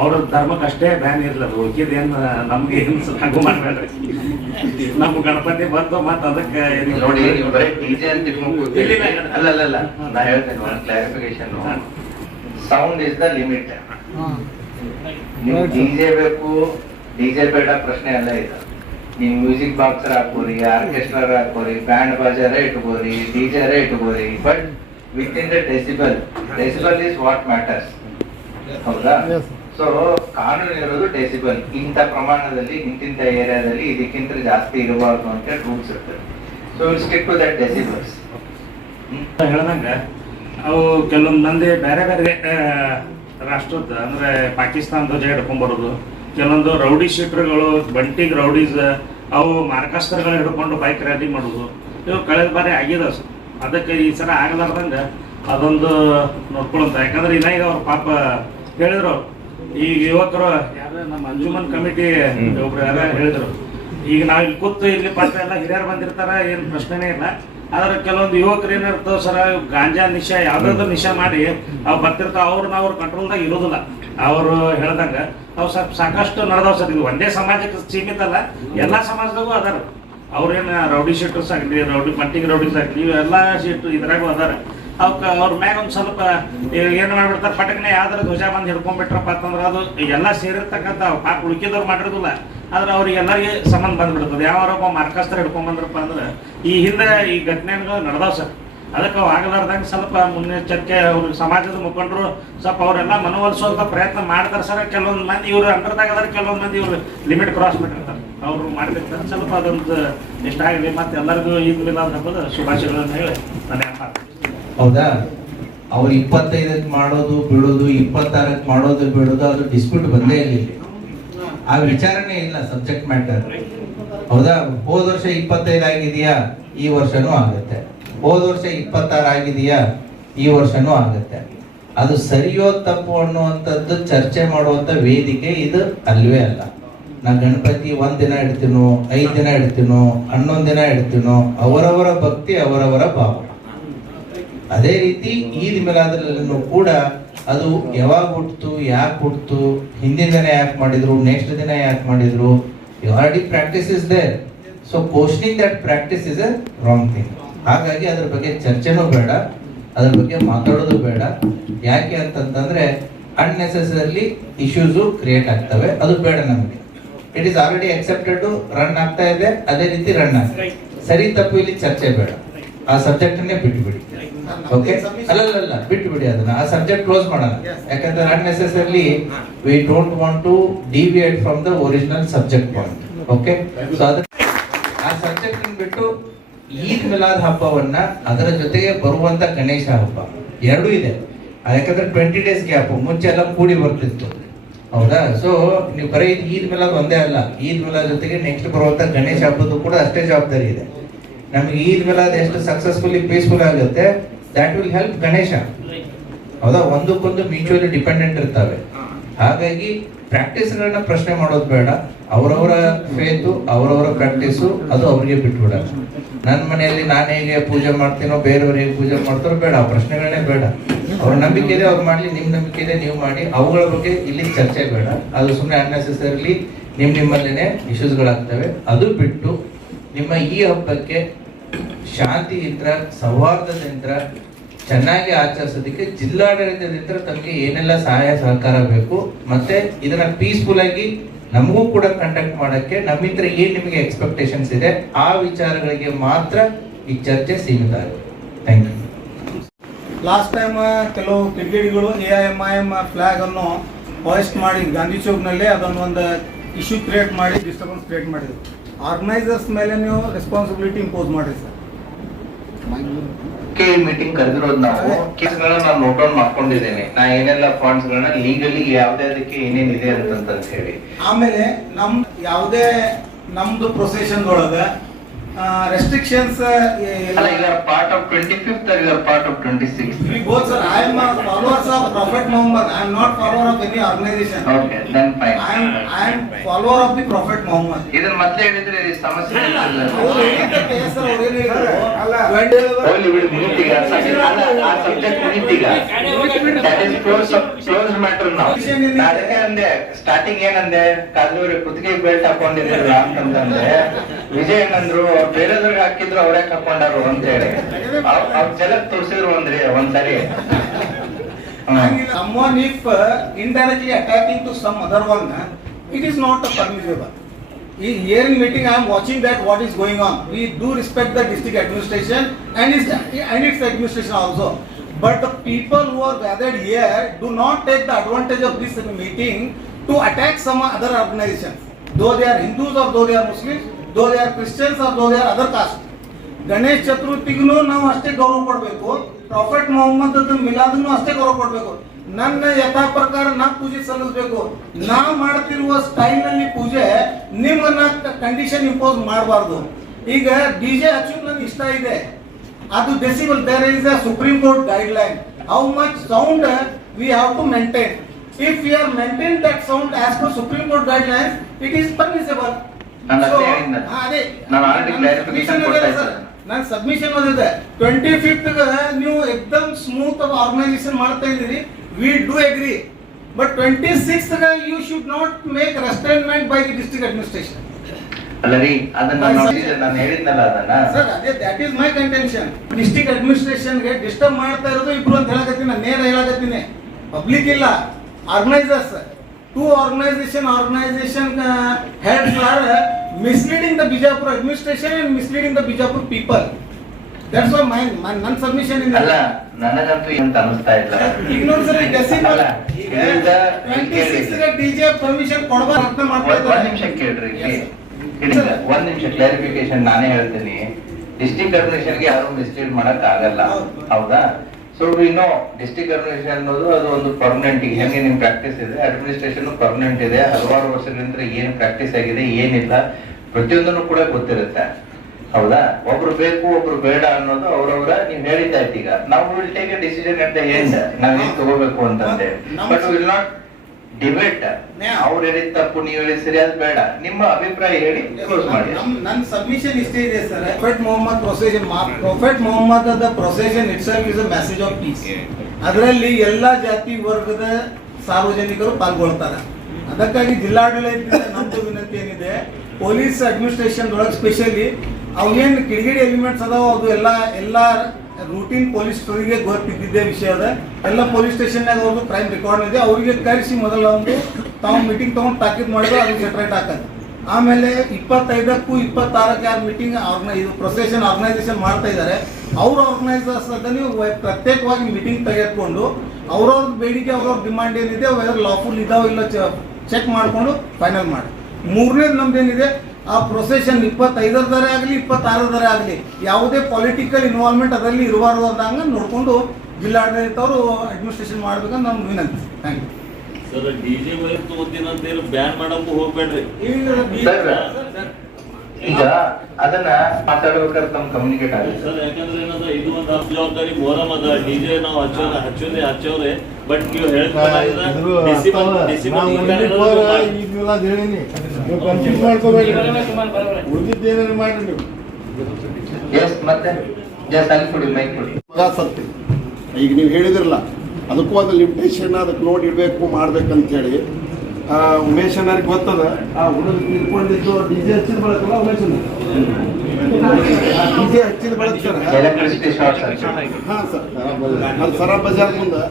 ಅವ್ರ ಧರ್ಮಕ್ಕಷ್ಟೇ ಬ್ಯಾನ್ ಇರಲ್ಲ, ಅದು ಉಳ್ಕಿದೇನು ನಮ್ಗೆ ಏನು ಸಾಗು ಮಾಡಬೇಡ್ರಿ. ನಮ್ಮ ಗಣಪತಿ ಬಂದು ಮತ್ತೆ ಅದಕ್ಕೆ ನೋಡಿ, ನೀವು ಬರೀ ಡಿಜೆ ಅಂತ ಇಟ್ಕೊಂಡು ಕೂತಿರಿ. ಅಲ್ಲ ನಾ ಹೇಳ್ತೇನೆ ಒಂದು clarification. Sound is the limit. ನೀವು ಡಿಜೆ ಬೇಕು ಡಿಜೆ ಬೇಡ ಪ್ರಶ್ನೆ ಅಲ್ಲ ಇದು. ನೀವು ಮ್ಯೂಸಿಕ್ ಬಾಕ್ಸರ್ ಹಾಕೋರಿ, ಆರ್ಕೆಸ್ಟ್ರಾ ಹಾಕೋರಿ, ಬ್ಯಾಂಡ್ ಬಾಜಾರ ಇಟ್ಕೋರಿ, ಡಿಜೆರ ಇಟ್ಕೋರಿ, but within the decibel. Decibel is what matters. ಹೌದಾ? ಸೊ ಕಾನೂನು ಇರೋದು ಡೆಸಿಬಲ್. ಇಂಥ ಪ್ರಮಾಣದಲ್ಲಿ ಇಂತಿಂತ ಏರಿಯಾದಲ್ಲಿ ಇದಕ್ಕಿಂತ ಜಾಸ್ತಿ ಇರಬಾರ್ದು ಅಂತ ರೂಲ್ಸ್ ಇರ್ತದೆ. So will stick to that decibels. ಹೇಳ್ದಂಗೆ ಅವು ಕೆಲವೊಂದು ಮಂದಿ ಬೇರೆ ಬೇರೆ ರಾಷ್ಟ್ರದ ಅಂದ್ರೆ ಪಾಕಿಸ್ತಾನ ಧ್ವಜ ಹಿಡ್ಕೊಂಡ್ಬರೋದು, ಕೆಲವೊಂದು ರೌಡಿ ಶೀಟರ್ಗಳು, ಬಂಟಿಗ್ ರೌಡೀಸ್, ಅವು ಮಾರ್ಕಸ್ಟರ್ಗಳು ಹಿಡ್ಕೊಂಡು ಬೈಕ್ ರ್ಯಾಲಿ ಮಾಡೋದು, ಇವು ಕಳೆದ ಬಾರಿ ಆಗಿದಾವ ಸರ್. ಅದಕ್ಕೆ ಈ ಸಲ ಆಗಲಾರ್ದಂಗೆ ಅದೊಂದು ನೋಡ್ಕೊಳ್ಳುವಂತ. ಯಾಕಂದ್ರೆ ಈಗ ಅವ್ರ ಪಾಪ ಹೇಳಿದ್ರು, ಈಗ ಯುವಕರು ಯಾರು ನಮ್ಮ ಅಂಜುಮನ್ ಕಮಿಟಿ ಒಬ್ರು ಯಾರ ಹೇಳಿದ್ರು, ಈಗ ನಾವು ಇಲ್ಲಿ ಕೂತು ಇಲ್ಲಿ ಪಾತ್ರ ಎಲ್ಲ ಹಿರಿಯರು ಬಂದಿರ್ತಾರ, ಏನು ಪ್ರಶ್ನೆನೇ ಇಲ್ಲ. ಆದ್ರೆ ಕೆಲವೊಂದು ಯುವಕರು ಏನಿರ್ತಾವ ಸರ, ಗಾಂಜಾ ನಿಶಾ ಯಾವ್ದಾದ್ರು ನಿಶಾ ಮಾಡಿ ಅವ್ ಬರ್ತಿರ್ತಾವ, ಅವ್ರ ಕಂಟ್ರೋಲ್ದಾಗ ಇರೋದಿಲ್ಲ. ಅವರು ಹೇಳ್ದಂಗ ಅವು ಸ್ವಲ್ಪ ಸಾಕಷ್ಟು ನಡೆದವ್ ಸರ್. ಇದು ಒಂದೇ ಸಮಾಜಕ್ಕೆ ಸೀಮಿತ ಅಲ್ಲ, ಎಲ್ಲಾ ಸಮಾಜದಾಗೂ ಅದಾರ. ಅವ್ರೇನು ರೌಡಿ ಶೀಟರ್ಸ್ ಆಗಲಿ, ರೌಡಿ ಬಂಟಿಂಗ್ ರೌಡೀಸ್ ಆಗಲಿ, ಇವೆಲ್ಲಾ ಶೀಟ್ ಇದ್ರಾಗೂ ಅದಾರ. ಅವಕ್ಕೆ ಅವ್ರ ಮ್ಯಾಗ ಒಂದು ಸ್ವಲ್ಪ ಏನು ಮಾಡ್ಬಿಡ್ತಾರೆ, ಪಟಕನೆ ಯಾವ್ದಾರ ಧ್ವಜ ಬಂದು ಹಿಡ್ಕೊಂಡ್ಬಿಟ್ರಪ್ಪ ಅಂತಂದ್ರೆ ಅದು ಎಲ್ಲ ಸೇರಿರ್ತಕ್ಕಂಥ ಪಾಪ ಉಳ್ಕಿದವ್ರು ಮಾಡಿರೋದಿಲ್ಲ. ಆದ್ರೆ ಅವ್ರಿಗೆಲ್ಲರಿಗೆ ಸಂಬಂಧ ಬಂದ್ಬಿಡ್ತದೆ. ಯಾವಾರೊಬ್ಬ ಮಾರ್ಕಸ್ತರ ಹಿಡ್ಕೊಂಡ್ಬಂದ್ರಪ್ಪ ಅಂದ್ರೆ ಈ ಹಿಂದೆ ಈ ಘಟನೆಗಳು ನಡೆದಾವ್ ಸರ್. ಅದಕ್ಕೆ ಅವು ಆಗಲಾರ್ದಂಗೆ ಸ್ವಲ್ಪ ಮುನ್ನೆಚ್ಚರಿಕೆ ಅವ್ರಿಗೆ ಸಮಾಜದ ಮುಖಂಡರು ಸ್ವಲ್ಪ ಅವರೆಲ್ಲ ಮನವೊಲಿಸುವಂಥ ಪ್ರಯತ್ನ ಮಾಡ್ತಾರೆ ಸರ್. ಕೆಲವೊಂದು ಮಂದಿ ಇವ್ರು ಅಂಡರ್ದಾಗ ಅದಾರ, ಕೆಲವೊಂದು ಮಂದಿ ಇವ್ರು ಲಿಮಿಟ್ ಕ್ರಾಸ್ ಮಾಡಿರ್ತಾರೆ. ಅವರು ಮಾಡಿರ್ತಾರೆ. ಸ್ವಲ್ಪ ಅದೊಂದು ಇಷ್ಟ ಆಗಲಿ. ಮತ್ತೆ ಎಲ್ಲರಿಗೂ ಈದ್ ಮಿಲಾದ್ ಹಬ್ಬದ ಶುಭಾಶಯಗಳನ್ನು ಹೇಳಿ ನನ್ನ ಮಾತು. ಹೌದಾ? ಅವ್ರು 25ಕ್ಕೆ ಮಾಡೋದು ಬಿಡೋದು, 26ಕ್ಕೆ ಮಾಡೋದು ಬಿಡೋದು, ಅದು ಡಿಸ್ಪ್ಯೂಟ್ ಬಂದೇ ಇಲ್ಲ. ಆ ವಿಚಾರನೇ ಇಲ್ಲ ಸಬ್ಜೆಕ್ಟ್ ಮ್ಯಾಟರ್. ಹೌದಾ? ಹೋದ ವರ್ಷ 25 ಆಗಿದೆಯಾ, ಈ ವರ್ಷನೂ ಆಗುತ್ತೆ. ಹೋದ ವರ್ಷ 26 ಆಗಿದೆಯಾ, ಈ ವರ್ಷನೂ ಆಗುತ್ತೆ. ಅದು ಸರಿಯೋ ತಪ್ಪು ಅನ್ನುವಂಥದ್ದು ಚರ್ಚೆ ಮಾಡುವಂತ ವೇದಿಕೆ ಇದು ಅಲ್ವೇ ಅಲ್ಲ. ನಾ ಗಣಪತಿ 1 ದಿನ ಇಡ್ತೀನೋ, 5 ದಿನ ಇಡ್ತೀನೋ, 11 ದಿನ ಇಡ್ತೀನೋ, ಅವರವರ ಭಕ್ತಿ ಅವರವರ ಭಾವ. ಅದೇ ರೀತಿ ಈದ್ ಮಿಲಾದಲ್ಲೂ ಕೂಡ ಅದು ಯಾವಾಗ ಹುಟ್ಟಿತು, ಯಾಕೆ ಹುಟ್ಟಿತು, ಹಿಂದಿನ ದಿನ ಯಾಕೆ ಮಾಡಿದ್ರು, ನೆಕ್ಸ್ಟ್ ದಿನ ಯಾಕೆ ಮಾಡಿದ್ರು, already practice is there. So questioning that practice is a wrong thing. ಹಾಗಾಗಿ ಅದ್ರ ಬಗ್ಗೆ ಚರ್ಚೆನೂ ಬೇಡ, ಅದ್ರ ಬಗ್ಗೆ ಮಾತಾಡೋದು ಬೇಡ. ಯಾಕೆ ಅಂತಂತಂದ್ರೆ ಅನ್ನೆಸೆಸರಿ ಇಶ್ಯೂಸು ಕ್ರಿಯೇಟ್ ಆಗ್ತವೆ, ಅದು ಬೇಡ ನಮಗೆ. It is already accepted, run ಆಗ್ತಾ ಇದೆ, ಅದೇ ರೀತಿ ರನ್ ಆಗ್ತದೆ. ಸರಿ ತಪ್ಪು ಇಲ್ಲಿ ಚರ್ಚೆ ಬೇಡ, ಆ ಸಬ್ಜೆಕ್ಟ್ ಅನ್ನೇ ಬಿಟ್ಬಿಡಿ. ಓಕೆ? ಅಲ್ಲ ಬಿಟ್ಬಿಡಿ ಅದನ್ನ, ಆ ಸಬ್ಜೆಕ್ಟ್ ಕ್ಲೋಸ್ ಮಾಡೋಣ. ಯಾಕಂದ್ರೆ unnecessary we don't want to deviate from the original subject point. Okay? So ಆ ಸಬ್ಜೆಕ್ಟ್ ಬಿಟ್ಟು ಈದ್ ಮಿಲಾದ್ ಹಬ್ಬವನ್ನ ಅದರ ಜೊತೆಗೆ ಬರುವಂತ ಗಣೇಶ ಹಬ್ಬ ಎರಡೂ ಇದೆ. ಯಾಕಂದ್ರೆ 20 days ಗ್ಯಾಪ್, ಮುಂಚೆ ಎಲ್ಲ ಕೂಡಿ ಬರ್ತಿತ್ತು. ಹೌದಾ? ಸೊ ನೀವು ಬರೀ ಈದ್ ಮಿಲಾದ್ ಒಂದೇ ಅಲ್ಲ, ಈದ್ ಮಿಲಾದ್ ಜೊತೆಗೆ ನೆಕ್ಸ್ಟ್ ಬರುವಂತ ಗಣೇಶ ಹಬ್ಬದ್ದು ಕೂಡ ಅಷ್ಟೇ ಜವಾಬ್ದಾರಿ ಇದೆ. ನಮಗೆ ಈದ್ ಮಿಲಾದ್ ಎಷ್ಟು ಸಕ್ಸಸ್ಫುಲಿ ಪೀಸ್ಫುಲ್ ಆಗುತ್ತೆ, ದ್ಯಾಟ್ ವಿಲ್ ಹೆಲ್ಪ್ ಗಣೇಶ. ಹೌದಾ? ಒಂದಕ್ಕೊಂದು ಮ್ಯೂಚುವಲಿ ಡಿಪೆಂಡೆಂಟ್ ಇರ್ತವೆ. ಹಾಗಾಗಿ ಪ್ರಾಕ್ಟೀಸ್ಗಳನ್ನ ಪ್ರಶ್ನೆ ಮಾಡೋದು ಬೇಡ. ಅವರವರ ಫೇತು, ಅವರವರ ಪ್ರಾಕ್ಟೀಸು, ಅದು ಅವ್ರಿಗೆ ಬಿಟ್ಬಿಡ. ನನ್ನ ಮನೆಯಲ್ಲಿ ನಾನು ಹೇಗೆ ಪೂಜೆ ಮಾಡ್ತೀನೋ, ಬೇರೆಯವ್ರು ಹೇಗೆ ಪೂಜೆ ಮಾಡ್ತಾರೋ ಬೇಡ, ಆ ಪ್ರಶ್ನೆಗಳನ್ನೇ ಬೇಡ. ಅವ್ರ ನಂಬಿಕೆ ಇದೆ ಅವ್ರು ಮಾಡ್ಲಿ, ನಿಮ್ ನಂಬಿಕೆ ಇದೆ ನೀವು ಮಾಡಿ. ಅವುಗಳ ಬಗ್ಗೆ ಇಲ್ಲಿ ಚರ್ಚೆ ಬೇಡ. ಅದು ಸುಮ್ಮನೆ ಅನ್ನೆಸೆಸರಿಲಿ ನಿಮ್ಮಲ್ಲೇನೆ ಇಶ್ಯೂಸ್ಗಳಾಗ್ತವೆ. ಅದು ಬಿಟ್ಟು ನಿಮ್ಮ ಈ ಹಬ್ಬಕ್ಕೆ ಶಾಂತಿಯಿಂದ, ಸೌಹಾರ್ದದಿಂದ ಚೆನ್ನಾಗಿ ಆಚರಿಸೋದಕ್ಕೆ ಜಿಲ್ಲಾಡಳಿತದಿಂದ ತಮಗೆ ಏನೆಲ್ಲ ಸಹಾಯ ಸಹಕಾರ ಬೇಕು, ಮತ್ತೆ ಇದನ್ನ ಪೀಸ್ಫುಲ್ ಆಗಿ ನಮಗೂ ಕೂಡ ಕಂಡಕ್ಟ್ ಮಾಡಕ್ಕೆ ನಮ್ಮಿಂದ ಏನ್ ನಿಮಗೆ ಎಕ್ಸ್ಪೆಕ್ಟೇಷನ್ಸ್ ಇದೆ, ಆ ವಿಚಾರಗಳಿಗೆ ಮಾತ್ರ ಈ ಚರ್ಚೆ ಸೀಮಿತ ಆಗಿದೆ. Thank you. ಲಾಸ್ಟ್ ಟೈಮ್ ಕೆಲವು ಕಿಡಿಗೇಡಿಗಳು AIMIM ಫ್ಲಾಗ್ ಅನ್ನು ಹಾಯಿಸ್ಟ್ ಮಾಡಿ ಗಾಂಧಿ ಚೌಕ್ನಲ್ಲಿ ಅದನ್ನು ಒಂದು ಇಶ್ಯೂ ಕ್ರಿಯೇಟ್ ಮಾಡಿ ಡಿಸ್ಟರ್ಬೆನ್ಸ್ ಕ್ರಿಯೇಟ್ ಮಾಡಿದ್ರು. ಆರ್ಗನೈಸರ್ಸ್ ಮೇಲೆ ನೀವು ರೆಸ್ಪಾನ್ಸಿಬಿಲಿಟಿ ಇಂಪೋಸ್ ಮಾಡಿರಿ ಸರ್. ಮೀಟಿಂಗ್ ಕರೆದಿರೋದು ನಾವು ಕೇಸ್ಗಳನ್ನ ನಾನು ನೋಟ್ ಡೌನ್ ಮಾಡ್ಕೊಂಡಿದ್ದೇನೆ. ನಾ ಏನೆಲ್ಲ ಫಂಡ್ಸ್ ಗಳನ್ನ ಲೀಗಲಿ ಯಾವ್ದಾದಕ್ಕೆ ಏನೇನಿದೆ ಅಂತ ಹೇಳಿ. ಆಮೇಲೆ ಯಾವುದೇ ನಮ್ದು ಪ್ರೊಸೆಷನ್ ಒಳಗ restrictions you are part of 25th or you are part of 26th? we both sir. I am a followers of Prophet Muhammad. I am not follower of any organization. Okay, then fine. I am follower of the Prophet Muhammad. ಇದನ್ನ ಮತ್ತೆ ಹೇಳಿದ್ರೆ ಈ ಸಮಸ್ಯೆ ಇಲ್ಲ. ಅವರು ಹೇಳಿದ್ದಕ್ಕೆ sir, ಅವರು ಏನು ಹೇಳಿದ್ರು ಹೋಗ್ಲಿ ಬಿಡು, ಮುಗೀತೀಗ. ಆ subject ಮುಗೀತೀಗ. That is close matter now. ನಾ ಅದಕ್ಕೆ ಅಂದೆ ಸ್ಟಾರ್ಟಿಂಗ್ ಏನಂದೆ, ಕಾಲೂರಿ ಕುತ್ತಿಗೆ ಬೆಲ್ಟ್ ಹಾಕೊಂಡಿದ್ರಲ್ಲ ಅಂತಂದ್ರೆ, ವಿಜಯ್ ಏನಂದ್ರು ಬೇರೆದವ್ರಿಗೆ ಹಾಕಿದ್ರು ಅವ್ರೇ ಹಾಕೊಂಡಾರು ಅಂತ ಹೇಳಿ ಅವ್ರ ಜಲಕ್ ತೋರಿಸಿದ್ರು ಒಂದ್ಸರಿ. Someone if indirectly attacking to some other one, it is not permissible. Here in meeting I am watching that what is going on. We do respect the district administration and its administration also. But the people who are gathered here do not take the advantage of this meeting to attack some other organizations. Though they are Hindus or though they are Muslims, though they are Christians or though they are other caste. Ganesh ಚತುರ್ಥಿಗೂ ನಾವು ಅಷ್ಟೇ ಗೌರವ ಕೊಡಬೇಕು, prophet Mohammed ಮಿಲಾದ್ಗೂ ಅಷ್ಟೇ ಗೌರವ ಕೊಡಬೇಕು. ನನ್ನ ಯಥಾ ಪ್ರಕಾರ ನಾ ಪೂಜೆ ಸಲ್ಲಿಸಬೇಕು. ನಾ ಮಾಡ್ತಿರುವ ಸ್ಟೈಲ್ ನಲ್ಲಿ ಪೂಜೆ ನಿಮ್ಮನ್ನ ಕಂಡೀಷನ್ ಇಂಪೋಸ್ ಮಾಡಬಾರ್ದು. ಈಗ ಡಿಜೆ ಹಚ್ಚೋದು ನನಗೆ ಇಷ್ಟ ಇದೆ, ಅದು decibel. There is a Supreme Court guideline how much sound we have to maintain. If we are maintain that sound as per Supreme Court guideline, it is permissible. ನನ್ನ submission ಬಂದಿದೆ 25th ನೀವು ಎಕ್ದಮ್ smooth organisation ಮಾಡ್ತಾ ಇದ್ದೀರಿ, we do agree. But 26th you should not make restrainment by the district administration. ಅಲ್ಲ ರೀ, ಅದನ್ನ ನಾನು ಹೇಳಿದ್ನಲ್ಲ ಅದನ್ನ ಸರ್, ಅದೇ that is my contention. District administration ಗೆ ಡಿಸ್ಟರ್ಬ್ ಮಾಡ್ತಾ ಇರೋದು ಇಬ್ರು ಅಂತ ಹೇಳಕತ್ತೀನಿ, ನಾನು ನೇರ ಹೇಳಕತ್ತೀನಿ. ಪಬ್ಲಿಕ್ ಇಲ್ಲ, organisers. Two organization heads are misleading the Bijapur administration and misleading the Bijapur people. That's why my non-submission in ಅಲ್ಲ, ನನಗಂತೂ ಅಂತ ಅನಿಸ್ತಾ ಇಲ್ಲ. Ignore sir, decibel. 26 DJ permission ಕೊಡಬಾರ್ದು ಅಂತ ಮಾಡ್ತಾ ಇದ್ದಾರೆ. ಒಂದ್ ನಿಮಿಷ ಕೇಳ್ರಿ, ಒಂದ್ ನಿಮಿಷ ಕ್ಲಾರಿಫಿಕೇಶನ್ ನಾನೇ ಹೇಳ್ತೀನಿ. ಡಿಸ್ಟ್ರಿಕ್ಟ್ ಅಡ್ಮಿನಿಸ್ಟ್ರೇಷನ್ಗೆ ಯಾರು ಮಿಸ್ಲೀಡ್ ಮಾಡಕ್ ಆಗಲ್ಲ, ಹೌದಾ? So we know district administration ಅನ್ನೋದು ಅದು ಒಂದು ಪರ್ಮನೆಂಟ್. ಹೆಂಗೆ ನಿಮ್ ಪ್ರಾಕ್ಟೀಸ್ ಇದೆ, ಅಡ್ಮಿನಿಸ್ಟ್ರೇಷನ್ ಪರ್ಮನೆಂಟ್ ಇದೆ. ಹಲವಾರು ವರ್ಷಗಳಿಂದ ಏನ್ ಪ್ರಾಕ್ಟೀಸ್ ಆಗಿದೆ, ಏನಿಲ್ಲ, ಪ್ರತಿಯೊಂದನ್ನು ಕೂಡ ಗೊತ್ತಿರುತ್ತೆ, ಹೌದಾ? ಒಬ್ರು ಬೇಕು ಒಬ್ರು ಬೇಡ ಅನ್ನೋದು ಅವ್ರವ್ರ ನೀವ್ ಹೇಳಿದ್ದಾಯ್ತು. ಈಗ ನಾವು will take A decision at the end, ನಾವ್ ಏನ್ ತಗೋಬೇಕು ಅಂತಂದೆ. But will not debate. ಅವ್ರು ಹೇಳಿದ ತಪ್ಪು, ನೀವು ಹೇಳಿದ ಸರಿ, ಅದು ಬೇಡ. ನಿಮ್ಮ ಅಭಿಪ್ರಾಯ ಹೇಳಿ, ಕ್ಲೋಸ್ ಮಾಡಿ. ನನ್ನ ಸಬ್ಮಿಷನ್ ಇಷ್ಟೇ ಇದೆ sir. Prophet Muhammad procession itself is a message of peace. ಅದರಲ್ಲಿ ಎಲ್ಲಾ ಜಾತಿ ವರ್ಗದ ಸಾರ್ವಜನಿಕರು ಪಾಲ್ಗೊಳ್ತಾರೆ. ಅದಕ್ಕಾಗಿ ಜಿಲ್ಲಾಡಳಿತದಿಂದ ನಮ್ದು ವಿನಂತಿ ಏನಿದೆ, ಪೊಲೀಸ್ ಅಡ್ಮಿನಿಸ್ಟ್ರೇಷನ್ ಒಳಗೆ ಸ್ಪೆಷಲಿ ಅವೇನು ಕಿಡಿಗೇಡಿ ಎಲಿಮೆಂಟ್ಸ್ ಅದಾವ, ಅದು ಎಲ್ಲ ರೂಟೀನ್ ಪೊಲೀಸರಿಗೆ ಗೊತ್ತಿದ್ದೇ ವಿಷಯ ಅದ. ಎಲ್ಲ ಪೊಲೀಸ್ ಸ್ಟೇಷನ್ನಾಗ ಅವ್ರದ್ದು ಕ್ರೈಮ್ ರೆಕಾರ್ಡ್ ಇದೆ. ಅವರಿಗೆ ಕರೆಸಿ ಮೊದಲ ಒಂದು ತಾವು ಮೀಟಿಂಗ್ ತಗೊಂಡು ತಾಕೀದ್ ಮಾಡಿದ್ರು, ಅದು ಸೆಟ್ರೇಟ್ ಹಾಕೋದು. ಆಮೇಲೆ 25ಕ್ಕೂ 26ಕ್ಕೆ ಯಾರು ಮೀಟಿಂಗ್ ಇದು ಪ್ರೊಸೆಷನ್ ಆರ್ಗನೈಸೇಷನ್ ಮಾಡ್ತಾ ಇದ್ದಾರೆ, ಅವ್ರ ಆರ್ಗನೈಸರ್ಸ್ ನೀವು ಪ್ರತ್ಯೇಕವಾಗಿ ಮೀಟಿಂಗ್ ತೆಗೆದುಕೊಂಡು ಅವ್ರವ್ರ ಬೇಡಿಕೆ, ಅವ್ರವ್ರ ಡಿಮಾಂಡ್ ಏನಿದೆ, ವೆದರ್ ಲಾಫುಲ್ ಇದಾವ ಇಲ್ಲ ಚೆಕ್ ಮಾಡಿಕೊಂಡು ಫೈನಲ್ ಮಾಡಿ. ಮೂರನೇದು ನಮ್ದೇನಿದೆ, ಆ ಪ್ರೊಸೆಷನ್ 25ರ ಆಗಲಿ 26ರ ಆಗಲಿ ಯಾವುದೇ ಪೊಲಿಟಿಕಲ್ ಇನ್ವಾಲ್ವ್ಮೆಂಟ್ ಅದರಲ್ಲಿ ಇರಬಾರ್ದು ಅಂದಂಗ ನೋಡ್ಕೊಂಡು ಜಿಲ್ಲಾಡಳಿತವರು ಅಡ್ಮಿನಿಸ್ಟ್ರೇಷನ್ ಮಾಡ್ಬೇಕಂತ ನಮ್ಮ ವಿನಂತಿ. Thank you sir. DJ wire ತಗೋತೀನಂತೇಳಿ ಬ್ಯಾನ್ ಮಾಡಕ್ಕೂ ಹೋಗ್ಬೇಡ್ರಿ. ಈಗ ಅದನ್ನ ಮಾತಾಡ್ಬೇಕಾದ್ರೆ ನಮ್ ಕಮ್ಯುನಿಕೇಟ್ ಆಗುತ್ತೆ ಸರ್. ಯಾಕಂದ್ರೆ ಏನದ, ಇದು ಒಂದು ಜವಾಬ್ದಾರಿ ಮೊಹರಂ ಅದ. ಡಿಜೆ ನಾವು ಹಚ್ಚೋರೆ ಬಟ್ ನೀವು ಉಳಿದಿದ್ದೇನೇನು ಮಾಡ್ರಿ ನೀವು. ಮತ್ತೆ ಮೈಕ್ ಕೊಡಿ. ಈಗ ನೀವು ಹೇಳಿದ್ರಲ್ಲ, ಅದಕ್ಕೂ ಒಂದು ಲಿಮಿಟೇಷನ್, ಅದಕ್ಕೆ ನೋಡಿ ಇಡಬೇಕು ಮಾಡ್ಬೇಕಂತ ಹೇಳಿ. ಉಮೇಶ್ ಅನ್ನೋರಿಗೆ ಗೊತ್ತದ, ಆ ಹುಡುಗ ತಿಳ್ಕೊಂಡಿದ್ದು ಡಿಜೆ ಹಚ್ಚಿದ ಬಳಕಲ್ಲ ಉಮೇಶ್ ಡಿಜೆ ಹಚ್ಚಿದ ಬಳಕ ಸರ್. ಹಾಂ ಸರ್, ಅದು ಸರಾಬ್ ಬಜಾರ್ ಮುಂದೆ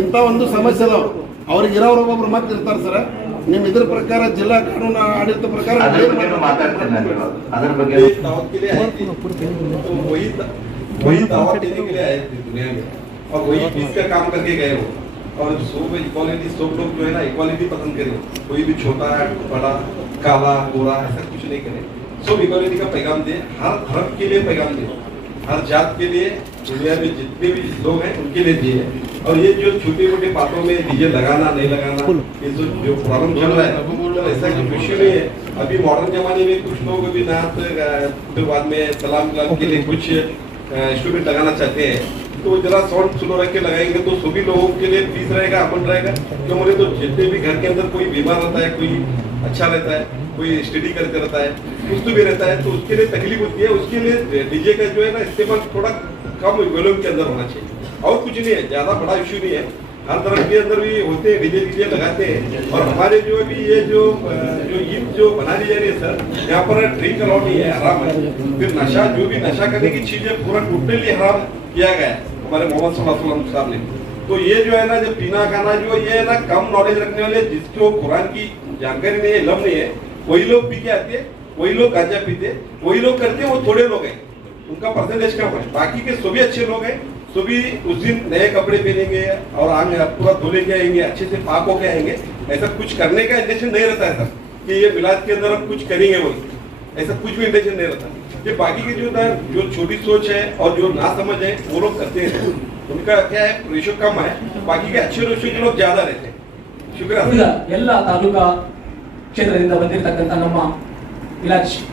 ಇಂಥ ಒಂದು ಸಮಸ್ಯೆ ಅದಾವ. ಅವ್ರಿಗೆ ಇರೋರು ಒಬ್ಬೊಬ್ರು ಮತ್ತೆ ಇರ್ತಾರೆ ಸರ್. ನಿಮ್ ಇದ್ರ ಪ್ರಕಾರ ಜಿಲ್ಲಾ ಕಾನೂನು ಆಡಳಿತ ಪ್ರಕಾರ ಅದ್ರ ಬಗ್ಗೆ और वही इसका काम करके गए हो. और सब इक्वालिटी, सब लोग जो है ना इक्वालिटी पसंद करें. कोई भी छोटा बड़ा काला गोरा ऐसा कुछ नहीं करे. सब इक्वालिटी का पैगाम दे, हर धर्म के लिए पैगाम दे, हर जात के लिए, दुनिया में जितने भी लोग हैं उनके लिए दिए. और ये जो छोटी मोटी बातों में डीजे लगाना नहीं लगाना, ये जो प्रॉब्लम चल रहा है, ऐसा कुछ इश्यू नहीं है. अभी मॉडर्न जमाने में कुछ लोग अभी नात, फिर बाद में सलाम के लिए कुछ इंस्ट्रूमेंट लगाना चाहते हैं तो जरा साउंड स्लो रख के लगाएंगे तो सभी लोगों के लिए पीस रहेगा, अमन रहेगा। क्यों बोले तो जितने भी घर के अंदर कोई बीमार रहता है, कोई अच्छा रहता है, कोई स्टडी करते रहता है, सुस्त भी रहता है, तो उसके लिए तकलीफ होती है। उसके लिए डीजे का जो है ना इस्तेमाल थोड़ा कम वॉल्यूम के अंदर होना चाहिए और कुछ नहीं है, ज्यादा बड़ा इशू नहीं है। हर तरह के अंदर भी होते हैं, डीजे लगाते हैं। और हमारे जो अभी ये जो ईद जो बना ली जा रही है सर, यहाँ पर ड्रिंक अलाउड नहीं है, हराम है। फिर नशा, जो भी नशा करने की चीजें पूरा टोटली हराम किया गया है हमारे मोहम्मद सल्लल्लाहु अलैहि वसल्लम साहब ने। तो ये जो है ना, जो पीना खाना जो ये है ना, कम नॉलेज रखने वाले, जिसको कुरान की जानकारी नहीं है, इल्म नहीं है, वही लोग पी के आते हैं, वही लोग गांजा पीते, वही लोग करते हैं। वो थोड़े लोग हैं, उनका परसेंटेज कम है। बाकी के सभी अच्छे लोग हैं, सभी उस दिन नए कपड़े पहनेंगे और आगे पूरा धोले के आएंगे, अच्छे से पाक होके आएंगे। ऐसा कुछ करने का इंटेंशन नहीं रहता है सर कि ये मिलाद के अंदर हम कुछ करेंगे बोल, ऐसा कुछ भी इंटेंशन नहीं रहता। ये बाकी के जो छोटी सोच है और जो ना समझ है वो लोग करते हैं, उनका क्या है, रेशो कम है। बाकी के अच्छे रेशो के लोग ज्यादा रहते हैं। शुक्रिया। ಎಲ್ಲ ತಾಲೂಕಾ ಕ್ಷೇತ್ರದಿಂದ ಬಂದಿರತಕ್ಕಂಥ ನಮ್ಮ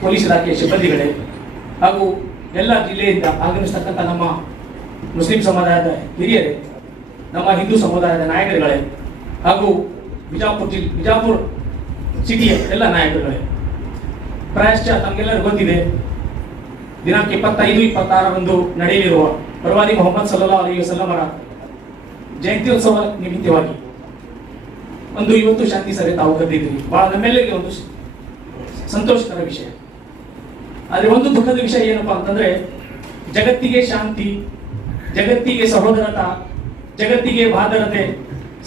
ಪೊಲೀಸ್ ಇಲಾಖೆಯ ಸಿಬ್ಬಂದಿಗಳೇ ಹಾಗೂ ಎಲ್ಲ ಜಿಲ್ಲೆಯಿಂದ ಆಗಮಿಸತಕ್ಕಂಥ ನಮ್ಮ ಮುಸ್ಲಿಂ ಸಮುದಾಯದ ಹಿರಿಯರೇ, ನಮ್ಮ ಹಿಂದೂ ಸಮುದಾಯದ ನಾಯಕರುಗಳೇ ಹಾಗೂ ಬಿಜಾಪುರ ಸಿಟಿಯ ಎಲ್ಲ ನಾಯಕರುಗಳೇ, ಪ್ರಾಯಶ್ಚಿತ್ತ ತಮಗೆಲ್ಲರಿಗೂ ಗೊತ್ತಿದೆ, ದಿನಾಂಕ 25-26ರಂದು ನಡೆಯಲಿರುವ ಪ್ರವಾದಿ ಮೊಹಮ್ಮದ್ ಸಲ್ಲಲ್ಲಾಹು ಅಲೈಹಿ ವಸಲ್ಲಮರ ಜಯಂತ್ಯೋತ್ಸವ ನಿಮಿತ್ತವಾಗಿ ಒಂದು ಇವತ್ತು ಶಾಂತಿ ಸಭೆ ತಾವು ಕರೆದಿದ್ದೀರಿ. ಬಹಳ ನಮ್ಮೆಲ್ಲರಿಗೆ ಒಂದು ಸಂತೋಷಕರ ವಿಷಯ. ಆದರೆ ಒಂದು ದುಃಖದ ವಿಷಯ ಏನಪ್ಪಾ ಅಂತಂದ್ರೆ, ಜಗತ್ತಿಗೆ ಶಾಂತಿ, ಜಗತ್ತಿಗೆ ಸಹೋದರತ, ಜಗತ್ತಿಗೆ ಭಾದರತೆ,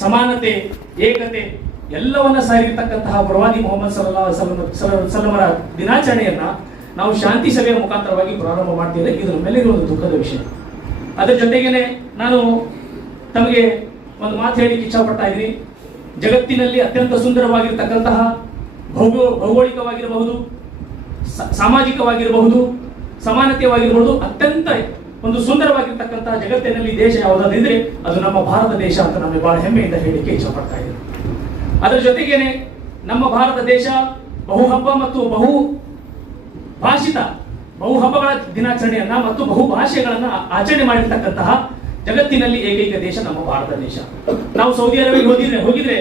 ಸಮಾನತೆ, ಏಕತೆ ಎಲ್ಲವನ್ನ ಸಾರಿರ್ತಕ್ಕಂತಹ ಪ್ರವಾದಿ ಮೊಹಮ್ಮದ್ ಸಲ್ಲಲ್ಲಾಹು ಅಲೈಹಿ ವಸಲ್ಲಮರ ದಿನಾಚರಣೆಯನ್ನ ನಾವು ಶಾಂತಿ ಸಭೆಯ ಮುಖಾಂತರವಾಗಿ ಪ್ರಾರಂಭ ಮಾಡ್ತಿದ್ರೆ ಇದು ನಮ್ಮೆಲ್ಲರಿಗೂ ಒಂದು ದುಃಖದ ವಿಷಯ. ಅದರ ಜೊತೆಗೇನೆ ನಾನು ತಮಗೆ ಒಂದು ಮಾತು ಹೇಳಿಕ್ಕೆ ಇಚ್ಛಪಡ್ತಾ ಇದ್ದೀನಿ. ಜಗತ್ತಿನಲ್ಲಿ ಅತ್ಯಂತ ಸುಂದರವಾಗಿರ್ತಕ್ಕಂತಹ ಭೌಗೋಳಿಕವಾಗಿರಬಹುದು, ಸಾಮಾಜಿಕವಾಗಿರಬಹುದು, ಸಮಾನತೆಯಾಗಿರಬಹುದು, ಅತ್ಯಂತ ಒಂದು ಸುಂದರವಾಗಿರ್ತಕ್ಕಂತಹ ಜಗತ್ತಿನಲ್ಲಿ ದೇಶ ಯಾವುದಾದ್ರೆ ಅದು ನಮ್ಮ ಭಾರತ ದೇಶ ಅಂತ ನಮಗೆ ಬಹಳ ಹೆಮ್ಮೆಯಿಂದ ಹೇಳಿಕ್ಕೆ ಇಚ್ಛಪಡ್ತಾ ಇದ್ದೀನಿ. ಅದರ ಜೊತೆಗೇನೆ ನಮ್ಮ ಭಾರತ ದೇಶ ಬಹು ಹಬ್ಬ ಮತ್ತು ಬಹು ಹಬ್ಬಗಳ ದಿನಾಚರಣೆಯನ್ನ ಮತ್ತು ಬಹು ಭಾಷೆಗಳನ್ನ ಆಚರಣೆ ಮಾಡಿರ್ತಕ್ಕಂತಹ ಜಗತ್ತಿನಲ್ಲಿ ಏಕೈಕ ದೇಶ ನಮ್ಮ ಭಾರತ ದೇಶ. ನಾವು ಸೌದಿ ಅರೇಬಿಯಾಗೆ ಹೋಗಿದ್ರೆ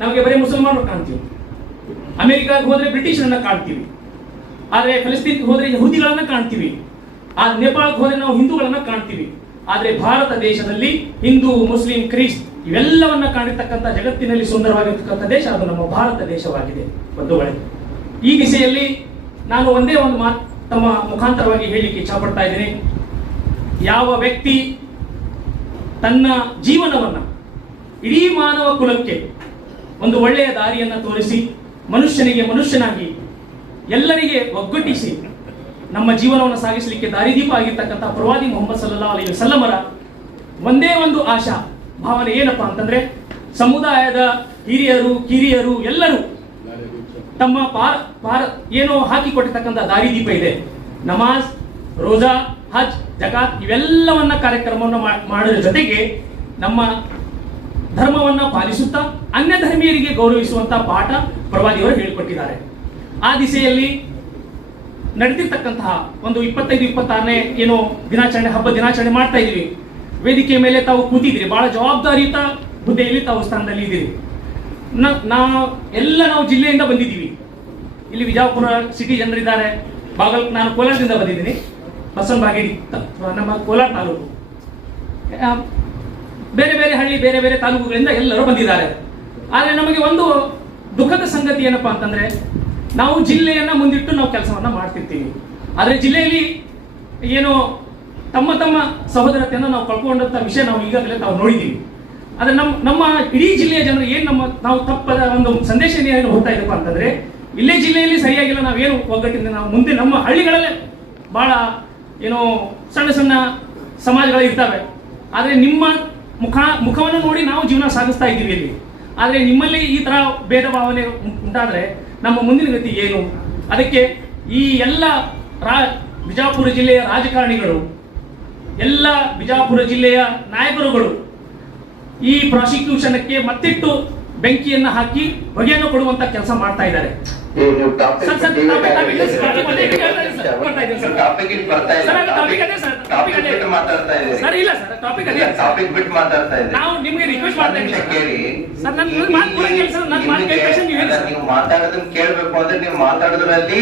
ನಮಗೆ ಬರೀ ಮುಸಲ್ಮಾನರು ಕಾಣ್ತೀವಿ, ಅಮೆರಿಕಾಗೆ ಹೋದ್ರೆ ಬ್ರಿಟಿಷರನ್ನ ಕಾಣ್ತೀವಿ, ಆದ್ರೆ ಫಲಸ್ತೀನ್ಗೆ ಹೋದ್ರೆ ಯಹೂದಿಗಳನ್ನ ಕಾಣ್ತೀವಿ, ಆದ್ರೆ ನೇಪಾಳಕ್ಕೆ ಹೋದ್ರೆ ನಾವು ಹಿಂದೂಗಳನ್ನ ಕಾಣ್ತೀವಿ. ಆದ್ರೆ ಭಾರತ ದೇಶದಲ್ಲಿ ಹಿಂದೂ, ಮುಸ್ಲಿಂ, ಕ್ರಿಸ್ಟ್ ಇವೆಲ್ಲವನ್ನ ಕಾಣಿರ್ತಕ್ಕಂಥ ಜಗತ್ತಿನಲ್ಲಿ ಸುಂದರವಾಗಿರ್ತಕ್ಕಂಥ ದೇಶ ಅದು ನಮ್ಮ ಭಾರತ ದೇಶವಾಗಿದೆ ಬಂಧುಗಳೇ. ಈ ದಿಸೆಯಲ್ಲಿ ನಾನು ಒಂದೇ ಒಂದು ಮಾತು ತಮ್ಮ ಮುಖಾಂತರವಾಗಿ ಹೇಳಿಕ್ಕೆ ಇಚ್ಛಪಡ್ತಾ ಇದ್ದೀನಿ. ಯಾವ ವ್ಯಕ್ತಿ ತನ್ನ ಜೀವನವನ್ನ ಇಡೀ ಮಾನವ ಕುಲಕ್ಕೆ ಒಂದು ಒಳ್ಳೆಯ ದಾರಿಯನ್ನ ತೋರಿಸಿ ಮನುಷ್ಯನಿಗೆ ಮನುಷ್ಯನಾಗಿ ಎಲ್ಲರಿಗೆ ಒಗ್ಗಟ್ಟಿಸಿ ನಮ್ಮ ಜೀವನವನ್ನು ಸಾಗಿಸಲಿಕ್ಕೆ ದಾರಿದೀಪ ಆಗಿರ್ತಕ್ಕಂಥ ಪ್ರವಾದಿ ಮೊಹಮ್ಮದ್ ಸಲ್ಲಲ್ಲಾಹು ಅಲೈಹಿ ವಸಲ್ಲಮರ ಒಂದೇ ಒಂದು ಆಶಾ ಭಾವನೆ ಏನಪ್ಪಾ ಅಂತಂದ್ರೆ, ಸಮುದಾಯದ ಹಿರಿಯರು ಕಿರಿಯರು ಎಲ್ಲರೂ ತಮ್ಮ ಏನೋ ಹಾಕಿಕೊಟ್ಟಿರ್ತಕ್ಕಂಥ ದಾರಿದೀಪ ಇದೆ, ನಮಾಜ್, ರೋಜಾ, ಹಜ್, ಜಕಾತ್ ಇವೆಲ್ಲವನ್ನ ಕಾರ್ಯಕ್ರಮವನ್ನು ಮಾಡೋದ್ರ ಜೊತೆಗೆ ನಮ್ಮ ಧರ್ಮವನ್ನ ಪಾಲಿಸುತ್ತಾ ಅನ್ಯ ಧರ್ಮೀಯರಿಗೆ ಗೌರವಿಸುವಂತ ಪಾಠ ಪ್ರವಾದಿಯವರು ಹೇಳಿಕೊಟ್ಟಿದ್ದಾರೆ. ಆ ದಿಸೆಯಲ್ಲಿ ನಡೆದಿರ್ತಕ್ಕಂತಹ ಒಂದು 25-26ನೇ ಏನೋ ಹಬ್ಬ ದಿನಾಚರಣೆ ಮಾಡ್ತಾ ಇದೀವಿ. ವೇದಿಕೆ ಮೇಲೆ ತಾವು ಕೂತಿದ್ದೀರಿ, ಬಹಳ ಜವಾಬ್ದಾರಿಯುತ ಹುದ್ದೆಯಲ್ಲಿ ತಾವು ಸ್ಥಾನದಲ್ಲಿ ಇದ್ದೀರಿ. ನಾವು ಜಿಲ್ಲೆಯಿಂದ ಬಂದಿದ್ದೀವಿ. ಇಲ್ಲಿ ವಿಜಯಪುರ ಸಿಟಿ ಜನರಿದ್ದಾರೆ, ನಾನು ಕೋಲಾರದಿಂದ ಬಂದಿದ್ದೀನಿ, ಬಸವನ ಬಾಗೇಡಿ ನಮ್ಮ ಕೋಲಾರ ತಾಲೂಕು, ಬೇರೆ ಬೇರೆ ಹಳ್ಳಿ ಬೇರೆ ಬೇರೆ ತಾಲೂಕುಗಳಿಂದ ಎಲ್ಲರೂ ಬಂದಿದ್ದಾರೆ. ಆದರೆ ನಮಗೆ ಒಂದು ದುಃಖದ ಸಂಗತಿ ಏನಪ್ಪಾ ಅಂತಂದ್ರೆ, ನಾವು ಜಿಲ್ಲೆಯನ್ನ ಮುಂದಿಟ್ಟು ನಾವು ಕೆಲಸವನ್ನ ಮಾಡ್ತಿರ್ತೀವಿ, ಆದರೆ ಜಿಲ್ಲೆಯಲ್ಲಿ ಏನೋ ತಮ್ಮ ಸಹೋದರತೆಯನ್ನು ನಾವು ಕಳ್ಕೊಂಡಂತ ವಿಷಯ ನಾವು ಈಗಾಗಲೇ ನಾವು ನೋಡಿದ್ದೀವಿ. ಆದ್ರೆ ನಮ್ಮ ಇಡೀ ಜಿಲ್ಲೆಯ ಜನರು ನಾವು ತಪ್ಪದ ಒಂದು ಸಂದೇಶ ಏನು ಹೋಗ್ತಾ ಇದಪ್ಪ ಅಂತಂದ್ರೆ, ಇಲ್ಲೇ ಜಿಲ್ಲೆಯಲ್ಲಿ ಸರಿಯಾಗಿಲ್ಲ, ನಾವೇನು ಒಗ್ಗಟ್ಟಿಂದ ನಾವು ಮುಂದೆ ನಮ್ಮ ಹಳ್ಳಿಗಳಲ್ಲೇ ಬಹಳ ಏನೋ ಸಣ್ಣ ಸಣ್ಣ ಸಮಾಜಗಳು ಇರ್ತವೆ, ಆದ್ರೆ ನಿಮ್ಮ ಮುಖವನ್ನು ನೋಡಿ ನಾವು ಜೀವನ ಸಾಗಿಸ್ತಾ ಇದ್ದೀವಿ ಇಲ್ಲಿ. ಆದ್ರೆ ನಿಮ್ಮಲ್ಲಿ ಈ ತರ ಭೇದ ಭಾವನೆ ಉಂಟಾದ್ರೆ ನಮ್ಮ ಮುಂದಿನ ಗತಿ ಏನು? ಅದಕ್ಕೆ ಈ ಎಲ್ಲ ಬಿಜಾಪುರ ಜಿಲ್ಲೆಯ ರಾಜಕಾರಣಿಗಳು, ಎಲ್ಲ ಬಿಜಾಪುರ ಜಿಲ್ಲೆಯ ನಾಯಕರುಗಳು ಈ ಪ್ರಾಸಿಕ್ಯೂಷನ್ಗೆ ಮತ್ತಿಟ್ಟು ಬೆಂಕಿಯನ್ನ ಹಾಕಿ ಬಗೆಯನ್ನು ಕೊಡುವಂತ ಕೆಲಸ ಮಾಡ್ತಾ ಇದ್ದಾರೆ. ಬಿಟ್ಟು ಮಾತಾಡ್ತಾ ಸರ್ ಇದ್ದೀರಿ. ಇಲ್ಲ ಸರ್ ಟಾಪಿಕ್ ಅದೇ ಟಾಪಿಕ್ ಬಿಟ್ಟು ಮಾತಾಡ್ತಾ ಇದ್ದೀರಿ. ನಾವು ನಿಮ್ಗೆ ರಿಕ್ವೆಸ್ಟ್ ಮಾಡ್ತಾ ಇದ್ದೀವಿ ಕೇಳಿ ಸರ್. ನನ್ನ ಮಾತು ಕೊಡಂಗಿಲ್ಲ ಸರ್. ನನ್ನ ಮಾತು ಕೇಳಿ ನೀವು ಹೇಳಿ ಸರ್. ನೀವು ಮಾತಾಡೋದನ್ನ ಕೇಳ್ಬೇಕು ಅಂದ್ರೆ ನೀವು ಮಾತಾಡೋದ್ರಲ್ಲಿ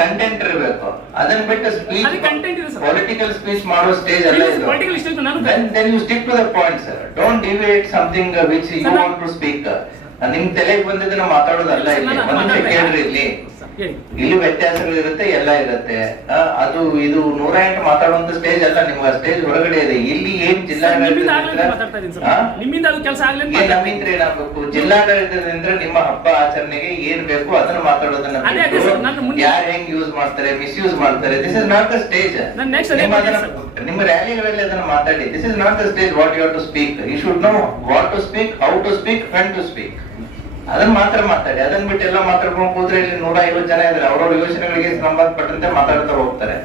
ಕಂಟೆಂಟ್ ಇರಬೇಕು. ಅದನ್ನ ಬಿಟ್ಟು ಸ್ಪೀಚ್ ಅದು content ಇದೆ sir. ಪೊಲಿಟಿಕಲ್ ಸ್ಪೀಚ್ ಮಾಡೋ ಸ್ಟೇಜ್ ಅಲ್ಲ ಇದು. ಪೊಲಿಟಿಕಲ್ ಸ್ಟೇಜ್ ನಾನು then you stick to the point sir. Don't deviate something which you want to speak. ನಿಮ್ ತಲೆಗೆ ಬಂದಿದ್ದನ್ನ ಮಾತಾಡೋದಲ್ಲ ಇಲ್ಲಿ. ಒಂದೊಂದು ಕೇಳ್ರಿ ಇಲ್ಲಿ ವ್ಯತ್ಯಾಸಗಳು ಇರುತ್ತೆ, ಎಲ್ಲ ಇರುತ್ತೆ. ಅದು ಇದು 108 ಮಾತಾಡುವಂತ ಸ್ಟೇಜ್ ಅಲ್ಲ, ನಿಮ್ಮ ಸ್ಟೇಜ್ ಹೊರಗಡೆ ಇದೆ. ಇಲ್ಲಿ ಏನ್ ನಿಮ್ಮಿಂದ ಅದು ಕೆಲಸ ಆಗ್ಲಿ ನಮ್ಮಿಂದ ಏನಾಗಬೇಕು, ಜಿಲ್ಲಾಡಳಿತದಿಂದ ನಿಮ್ಮ ಹಬ್ಬ ಆಚರಣೆಗೆ ಏನ್ ಬೇಕು ಅದನ್ನ ಮಾತಾಡೋದನ್ನ ಯಾರು ಹೆಂಗ್ ಯೂಸ್ ಮಾಡ್ತಾರೆ, ಮಿಸ್ಯೂಸ್ ಮಾಡ್ತಾರೆ. This is not the stage. ನಿಮ್ಮ ರ್ಯಾಲಿಗಳಲ್ಲಿ ಅದನ್ನ ಮಾತಾಡಿ. This is not the stage what you have to speak. You should know what to speak, how to speak, when to speak. ಅದನ್ನ ಮಾತ್ರ ಮಾತಾಡಿ. ಅದನ್ನ ಬಿಟ್ಟು ಎಲ್ಲ ಮಾತಾಡ್ಕೊಂಡು ಹೋದ್ರೆ ಇಲ್ಲಿ 150 ಜನ ಇದ್ದಾರೆ. ಅವ್ರವ್ರ ಯೋಜನೆಗಳಿಗೆ ಸಂಬಂಧಪಟ್ಟಂತೆ ಮಾತಾಡ್ತಾ ಹೋಗ್ತಾರೆ.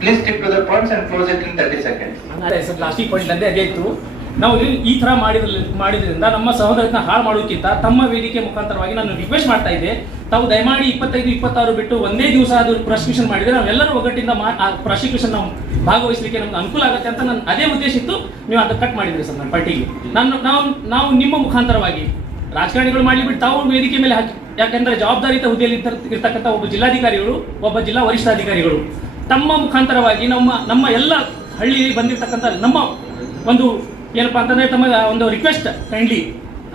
Please stick to the points and close it in 30 seconds. ಲಾಸ್ಟಿಗೆ ಪಾಯಿಂಟ್ ಅದೇ ಇತ್ತು. ನಾವು ಈ ತರ ಮಾಡಿದ್ರಿಂದ ನಮ್ಮ ಸಹೋದರನ ಹಾಳು ಮಾಡೋಕ್ಕಿಂತ ತಮ್ಮ ವೇದಿಕೆ ಮುಖಾಂತರವಾಗಿ ನಾನು ರಿಕ್ವೆಸ್ಟ್ ಮಾಡ್ತಾ ಇದ್ದೆ, ತಾವು ದಯಮಾಡಿ 25-26 ಬಿಟ್ಟು ಒಂದೇ ದಿವಸ ಅದು ಪ್ರಾಸಿಕ್ಯೂಷನ್ ಮಾಡಿದ್ರೆ ನಾವೆಲ್ಲರೂ ಒಗ್ಗಟ್ಟಿಂದ ಪ್ರಾಸಿಕ್ಯೂಷನ್ ನಾವು ಭಾಗವಹಿಸಲಿಕ್ಕೆ ನಮ್ಗೆ ಅನುಕೂಲ ಆಗುತ್ತೆ ಅಂತ ನನ್ನ ಅದೇ ಉದ್ದೇಶ ಇತ್ತು. ನೀವು ಅದು ಕಟ್ ಮಾಡಿದ್ರಿ ಸರ್ ನನ್ನ ಪಟ್ಟಿಗೆ. ನಾವು ನಿಮ್ಮ ಮುಖಾಂತರವಾಗಿ ರಾಜಕಾರಣಿಗಳು ಮಾಡಲಿ ಬಿಟ್ಟು ತಾವು ವೇದಿಕೆ ಮೇಲೆ ಹಾಕಿ. ಯಾಕಂದ್ರೆ ಜವಾಬ್ದಾರಿತ ಹುದ್ದೆಯಲ್ಲಿ ಇರ್ತಕ್ಕಂಥ ಒಬ್ಬ ಜಿಲ್ಲಾಧಿಕಾರಿಗಳು, ಒಬ್ಬ ಜಿಲ್ಲಾ ವರಿಷ್ಠಾಧಿಕಾರಿಗಳು ತಮ್ಮ ಮುಖಾಂತರವಾಗಿ ನಮ್ಮ ಎಲ್ಲ ಹಳ್ಳಿಯಲ್ಲಿ ಬಂದಿರತಕ್ಕಂಥ ನಮ್ಮ ಒಂದು ಏನಪ್ಪಾ ಅಂತಂದ್ರೆ ತಮ್ಮ ಒಂದು ರಿಕ್ವೆಸ್ಟ್ ಕೈಂಡ್ಲಿ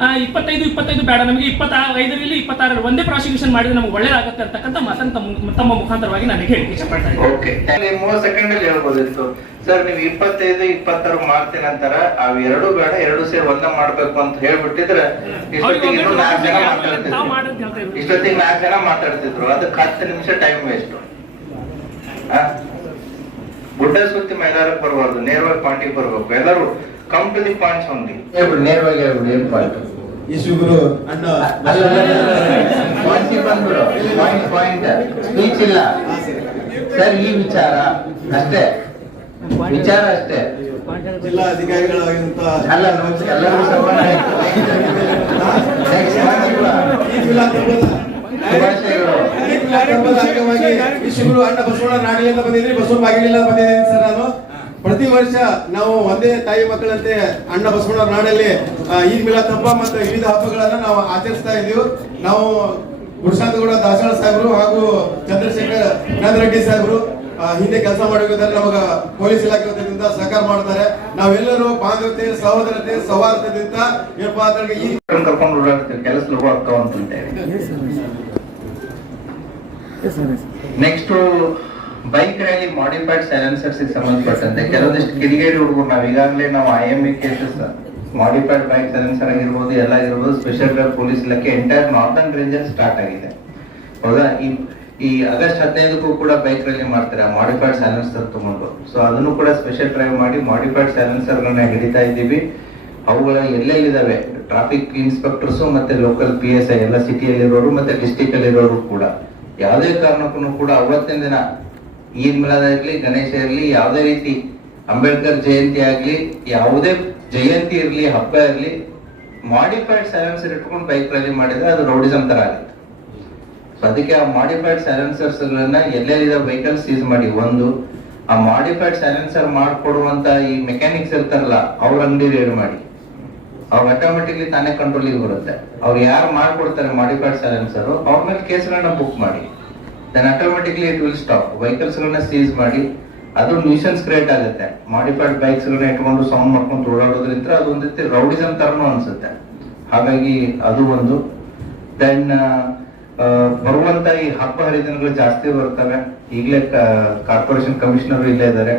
25 ಬೇಡ, ನಮಗೆ 25ರಲ್ಲಿ 26 ಒಂದೇ ಪ್ರಾಸಿಕ್ಯೂಷನ್ ಮಾಡಿದ್ರೆ ನಮ್ಗೆ ಒಳ್ಳೇದಾಗುತ್ತೆ ಅಂತಕ್ಕಂಥ ಮಾತನ್ನು ತಮ್ಮ ಮುಖಾಂತರವಾಗಿ ನನಗೆ ಹೇಳಿ ಇಷ್ಟಪಡ್ತಾ ಇದ್ದೀನಿ. ಓಕೆ, 30 ಸೆಕೆಂಡ್ ಅಲ್ಲಿ ಹೇಳ್ಬೋದಿತ್ತು ಸರ್. ನೀವು 25-26 ಮಾಡ್ತೀನಿ ಅಂತಾರ, ಅವ್ 2 ಬೇಡ, 2 ಸೇರಿ ಒಂದ ಮಾಡ್ಬೇಕು ಅಂತ ಹೇಳ್ಬಿಟ್ಟಿದ್ರೆ ಇಷ್ಟೊತ್ತಿಗೆ 4 ಜನ ಮಾತಾಡ್ತಿದ್ರು. ಅದಕ್ಕೆ 10 ನಿಮಿಷ ಟೈಮ್ ವೇಸ್ಟ್. ಗುಡ್ಡ ಸುತ್ತಿ ಮೈದಾನಕ್ಕೆ ಬರಬಾರ್ದು, ನೇರವಾಗಿ ಪಾಯಿಂಟಿಗೆ ಬರ್ಬೇಕು. ಎಲ್ಲರೂ come to the points only. ನೇರವಾಗಿ ಹೇಳ್ಬಿಡಿ ಏನ್ ಪಾಯಿಂಟ್. ಇಸುಗುರು ಅಣ್ಣ ಪಾಯಿಂಟ್ ಸ್ಪೀಚ್ ಇಲ್ಲ ಸರ್. ಈ ವಿಚಾರ ಅಷ್ಟೇ, ವಿಚಾರ ಅಷ್ಟೇ. ಜಿಲ್ಲಾ ಅಧಿಕಾರಿಗಳಾಗಿಂತ ಅಲ್ಲ, ಎಲ್ಲರಿಗೂ ಸಮಾನ ಆಯ್ತು. ಇಸುಗುರು ಅಣ್ಣ ಬಸವಣ್ಣ ನಾಡಿಯಿಂದ ಬಂದಿದ್ರಿ, ಬಸವಣ್ಣ ಬಾಗಿಲಿಂದ ಬಂದಿದ್ದೀನಿ ಸರ್. ನಾನು ಪ್ರತಿ ವರ್ಷ ನಾವು ಒಂದೇ ತಾಯಿ ಮಕ್ಕಳಂತೆ ಅಣ್ಣ ಬಸವಣ್ಣ ನಾಡಲ್ಲಿ ಈದ್ ಮಿಲಾದ್ ಹಬ್ಬ ಮತ್ತು ವಿವಿಧ ಹಬ್ಬಗಳನ್ನ ನಾವು ಆಚರಿಸ್ತಾ ಇದ್ದೀವಿ. ನಾವು ಗುರುಶಾಂತಗೌಡ ದಾಸವಾಳ ಸಾಹೇಬರು ಹಾಗೂ ಚಂದ್ರಶೇಖರ್ ರೆಡ್ಡಿ ಸಾಹೇಬರು ಹಿಂದೆ ಕೆಲಸ ಮಾಡಿದ್ದಾರೆ. ನಮಗ ಪೊಲೀಸ್ ಇಲಾಖೆ ವತಿಯಿಂದ ಸಹಕಾರ ಮಾಡ್ತಾರೆ. ನಾವೆಲ್ಲರೂ ಬಾಂಧವ್ಯತೆ, ಸಹೋದರತೆ, ಸೌಹಾರ್ದದಿಂದ ಕರ್ಕೊಂಡು ಓಡಾಡ್ತೀವಿ, ಕೆಲಸ ಆಗ್ತಾವ ಅಂತೇಳಿ. ನೆಕ್ಸ್ಟ್ ಬೈಕ್ ರ್ಯಾಲಿ ಮಾಡಿಫೈಡ್ ಸೈಲೆನ್ಸರ್ಸ್ ಸಂಬಂಧಪಟ್ಟಂತೆ ಕೆಲವೊಂದಿಷ್ಟು ಕಿಡಿಗೇಡಿ ಹುಡುಗರು ನಾವು ಈಗಾಗಲೇ IME cases modified bike silencer ಆಗಿರ್ಬೋದು, ಎಲ್ಲ ಆಗಿರ್ಬೋದು, ಸ್ಪೆಷಲ್ ಡ್ರೈವ್ ಪೊಲೀಸ್ ಇಲಾಖೆ ಎಂಟೈರ್ ನಾರ್ದರ್ನ್ ರೇಂಜ್ ಸ್ಟಾರ್ಟ್ ಆಗಿದೆ. ಹೌದಾ? ಈ ಆಗಸ್ಟ್ 15ಕ್ಕೂ ಕೂಡ ಬೈಕ್ ರ್ಯಾಲಿ ಮಾಡ್ತಾರೆ ಮಾಡಿಫೈಡ್ ಸೈಲೆನ್ಸರ್ ತಗೊಂಡು. ಸೊ ಅದನ್ನು ಕೂಡ ಸ್ಪೆಷಲ್ ಡ್ರೈವ್ ಮಾಡಿ ಮಾಡಿಫೈಡ್ ಸೈಲೆನ್ಸರ್ ಹಿಡಿತಾ ಇದ್ದೀವಿ. ಅವುಗಳ ಎಲ್ಲೆಲ್ಲಿದ್ದಾವೆ ಟ್ರಾಫಿಕ್ ಇನ್ಸ್ಪೆಕ್ಟರ್ಸ್ ಮತ್ತೆ ಲೋಕಲ್ PSI ಎಲ್ಲ ಸಿಟಿಯಲ್ಲಿರೋರು ಮತ್ತೆ ಡಿಸ್ಟಿಕ್ ಅಲ್ಲಿರೋರು ಕೂಡ ಯಾವುದೇ ಕಾರಣಕ್ಕೂ ಕೂಡ ಅವತ್ತಿನ ದಿನ ಈದ್ ಮಿಲಾದ್ ಆಗ್ಲಿ, ಗಣೇಶ ಇರ್ಲಿ, ಯಾವುದೇ ರೀತಿ ಅಂಬೇಡ್ಕರ್ ಜಯಂತಿ ಆಗ್ಲಿ, ಯಾವುದೇ ಜಯಂತಿ ಇರ್ಲಿ, ಹಬ್ಬ ಇರ್ಲಿ, ಮಾಡಿಫೈಡ್ ಸೈಲೆನ್ಸರ್ ಇಟ್ಕೊಂಡು ಬೈಕ್ ರ್ಯಾಲಿ ಮಾಡಿದ್ರೆ ಅದು ರೌಡಿಸಂ ತರ ಆಗುತ್ತೆ. ಸೊ ಅದಕ್ಕೆ ಆ ಮಾಡಿಫೈಡ್ ಸೈಲೆನ್ಸರ್ಸ್ ಗಳನ್ನ ಎಲ್ಲೆಲ್ಲಿದ ವೆಹಿಕಲ್ ಸೀಸ್ ಮಾಡಿ, ಒಂದು ಆ ಮಾಡಿಫೈಡ್ ಸೈಲೆನ್ಸರ್ ಮಾಡ್ಕೊಡುವಂತ ಈ ಮೆಕ್ಯಾನಿಕ್ಸ್ ಇರ್ತಾರಲ್ಲ ಅವ್ರ ಅಂಗಡಿ ರೇಡ್ ಮಾಡಿ, ಅವ್ರು ಆಟೋಮೆಟಿಕ್ಲಿ ತಾನೇ ಕಂಟ್ರೋಲಿಗೆ ಬರುತ್ತೆ. ಅವ್ರು ಯಾರು ಮಾಡ್ಕೊಡ್ತಾರೆ ಮಾಡಿಫೈಡ್ ಸೈಲೆನ್ಸರ್ ಅವ್ರ ಮೇಲೆ ಕೇಸ್ಗಳನ್ನ ಬುಕ್ ಮಾಡಿ, then automatically it will stop. Vehicles ಗಳನ್ನ ಸೀಸ್ ಮಾಡಿ, ಅದು ನ್ಯೂಸೆನ್ಸ್ ಕ್ರಿಯೇಟ್ ಆಗುತ್ತೆ. ಮಾಡಿಫೈಡ್ ಬೈಕ್ಸ್ ಗಳನ್ನ ಇಟ್ಕೊಂಡು ಸೌಂಡ್ ಮಾಡ್ಕೊಂಡು ಓಡಾಡೋದ್ರಿಂದ ಅದು ಒಂದ್ ರೀತಿ ರೌಡಿಸಂ ತರನು ಅನ್ಸುತ್ತೆ. ಹಾಗಾಗಿ ಅದು ಒಂದು. ದೆನ್ ಬರುವಂತ ಈ ಹಬ್ಬ ಹರಿದಿನಗಳು ಜಾಸ್ತಿ ಬರ್ತವೆ. ಈಗಲೇ ಕಾರ್ಪೊರೇಷನ್ ಕಮಿಷನರ್ ಇಲ್ಲೇ ಇದ್ದಾರೆ.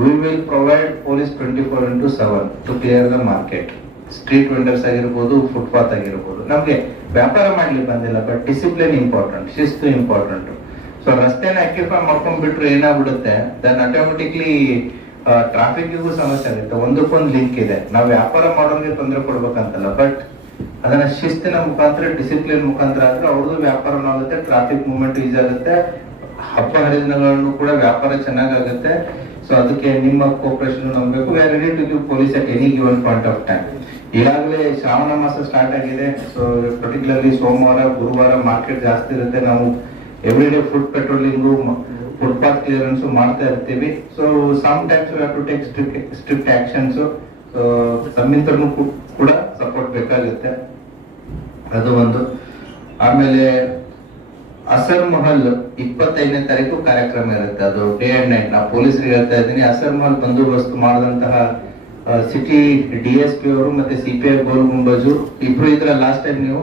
We will provide police 24/7 to clear the market. Street vendors ಆಗಿರ್ಬೋದು, ಫುಟ್ಪಾತ್ ಆಗಿರ್ಬೋದು. ನಮ್ಗೆ ವ್ಯಾಪಾರ ಮಾಡ್ಲಿಕ್ಕೆ ಬಂದಿಲ್ಲ, ಬಟ್ ಡಿಸಿಪ್ಲಿನ್ ಇಂಪಾರ್ಟೆಂಟ್, ಶಿಸ್ತು ಇಂಪಾರ್ಟೆಂಟ್. ಸೊ ರಸ್ತೆನ ಆಕ್ಯುಪೈ ಮಾಡ್ಕೊಂಡ್ಬಿಟ್ರೆ ಏನಾಗ್ಬಿಡುತ್ತೆ, ದೆನ್ ಆಟೋಮೆಟಿಕ್ಲಿ ಟ್ರಾಫಿಕ್ಗೂ ಸಮಸ್ಯೆ ಆಗುತ್ತೆ. ಒಂದಕ್ಕೊಂದು ಲಿಂಕ್ ಇದೆ. ನಾವು ವ್ಯಾಪಾರ ಮಾಡೋರಿಗೆ ತೊಂದರೆ ಕೊಡ್ಬೇಕಂತಲ್ಲ, ಬಟ್ ಅದನ್ನ ಶಿಸ್ತಿನ ಮುಖಾಂತರ, ಡಿಸಿಪ್ಲಿನ್ ಮುಖಾಂತರ ಆದ್ರೆ ಅವ್ರದ್ದು ವ್ಯಾಪಾರನೂ ಆಗುತ್ತೆ, ಟ್ರಾಫಿಕ್ ಮೂವ್ಮೆಂಟ್ ಈಸಿ ಆಗುತ್ತೆ, ಹಬ್ಬ ಹರಿದಿನಗಳನ್ನು ಕೂಡ ವ್ಯಾಪಾರ ಚೆನ್ನಾಗಾಗುತ್ತೆ. ಸೊ ಅದಕ್ಕೆ ನಿಮ್ಮ ಕೋಪರೇಷನ್ ನಮ್ಬೇಕು. We are ready to give police at any given point of time. ಈಗಾಗಲೇ ಶ್ರಾವಣ ಮಾಸ ಸ್ಟಾರ್ಟ್ ಆಗಿದೆ. ಸೊ ಪರ್ಟಿಕ್ಯುಲರ್ಲಿ ಸೋಮವಾರ, ಗುರುವಾರ ಮಾರ್ಕೆಟ್ ಜಾಸ್ತಿ ಇರುತ್ತೆ. ನಾವು every day foot patrolling, footpath clearance ಮಾಡ್ತಾ ಇರ್ತೀವಿ. So sometimes we have to take strict actions. So ತಮ್ಮಿಂದನೂ ಕೂಡ ಸಪೋರ್ಟ್ ಬೇಕಾಗುತ್ತೆ, ಅದು ಒಂದು. ಆಮೇಲೆ ಅಸರ್ ಮಹಲ್ 25ನೇ ತಾರೀಕು ಕಾರ್ಯಕ್ರಮ ಇರುತ್ತೆ, ಅದು ಡೇ ಅಂಡ್ ನೈಟ್. ನಾವು ಪೊಲೀಸರಿಗೆ ಹೇಳ್ತಾ ಇದ್ದೀನಿ, ಅಸರ್ ಮಹಲ್ ಬಂದೋಬಸ್ತ್ ಮಾಡಿದಂತಹ ಸಿಟಿ DSP ಅವರು ಮತ್ತೆ CPI ಗೋಲ್ ಗುಂಬಜು ಇಬ್ರು ಇದ್ರ. ಲಾಸ್ಟ್ ಟೈಮ್ ನೀವು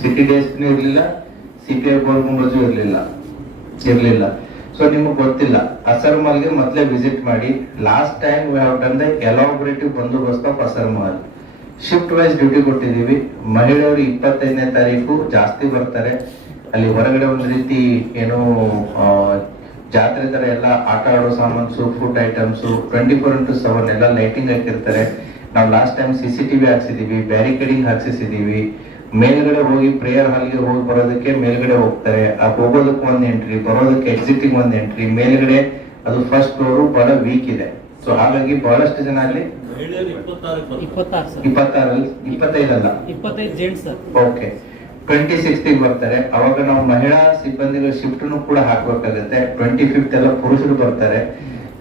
ಸಿಟಿ DSP ಇರ್ಲಿಲ್ಲ, CPI ಗೋಲ್ ಗುಂಬಜು ಇರ್ಲಿಲ್ಲ. ಸೊ ನಿಮಗೆ ಗೊತ್ತಿಲ್ಲ, ಅಸರ್ ಮಹಲ್ಗೆ ಮೊದಲೇ ವಿಸಿಟ್ ಮಾಡಿ. Last time we have done the elaborative bandobast of Asar Mahal. Shift wise duty ಕೊಟ್ಟಿದ್ದೀವಿ. ಮಹಿಳೆಯರು 25ನೇ ತಾರೀಕು ಜಾಸ್ತಿ ಬರ್ತಾರೆ. ಅಲ್ಲಿ ಹೊರಗಡೆ ಒಂದು ರೀತಿ ಏನೋ ಜಾತ್ರೆ ತರ ಎಲ್ಲ ಆಟ ಆಡೋ ಸಾಮಾನ್ಸು, ಫುಡ್ ಐಟಮ್ಸ್ 24x7 ಎಲ್ಲ ಲೈಟಿಂಗ್ ಹಾಕಿರ್ತಾರೆ. ನಾವು ಲಾಸ್ಟ್ ಟೈಮ್ CCTV ಹಾಕ್ಸಿದೀವಿ, ಬ್ಯಾರಿಕೇಡಿಂಗ್ ಹಾಕ್ಸಿದೀವಿ. ಮೇಲ್ಗಡೆ ಹೋಗಿ ಪ್ರೇಯರ್ ಹಾಲ್ಗೆ ಹೋಗಿ ಬರೋದಕ್ಕೆ ಮೇಲ್ಗಡೆ ಹೋಗ್ತಾರೆ, ಹೋಗೋದಕ್ಕೆ ಒಂದು ಎಂಟ್ರಿ, ಬರೋದಕ್ಕೆ ಎಕ್ಸಿಟಿಂಗ್ ಒಂದು ಎಂಟ್ರಿ. ಮೇಲ್ಗಡೆ ಅದು ಫಸ್ಟ್ ಫ್ಲೋರ್ ಬಹಳ ವೀಕ್ ಇದೆ. ಸೊ ಹಾಗಾಗಿ ಬಹಳಷ್ಟು ಜನ ಅಲ್ಲಿ 25 ಜೆಂಟ್ಸ್ ಓಕೆ 26 ಬರ್ತಾರೆ. ಅವಾಗ ನಾವು ಮಹಿಳಾ ಸಿಬ್ಬಂದಿಗಳ ಶಿಫ್ಟ್ ಕೂಡ ಹಾಕ್ಬೇಕಾಗುತ್ತೆ. 25th ಎಲ್ಲ ಪುರುಷರು ಬರ್ತಾರೆ.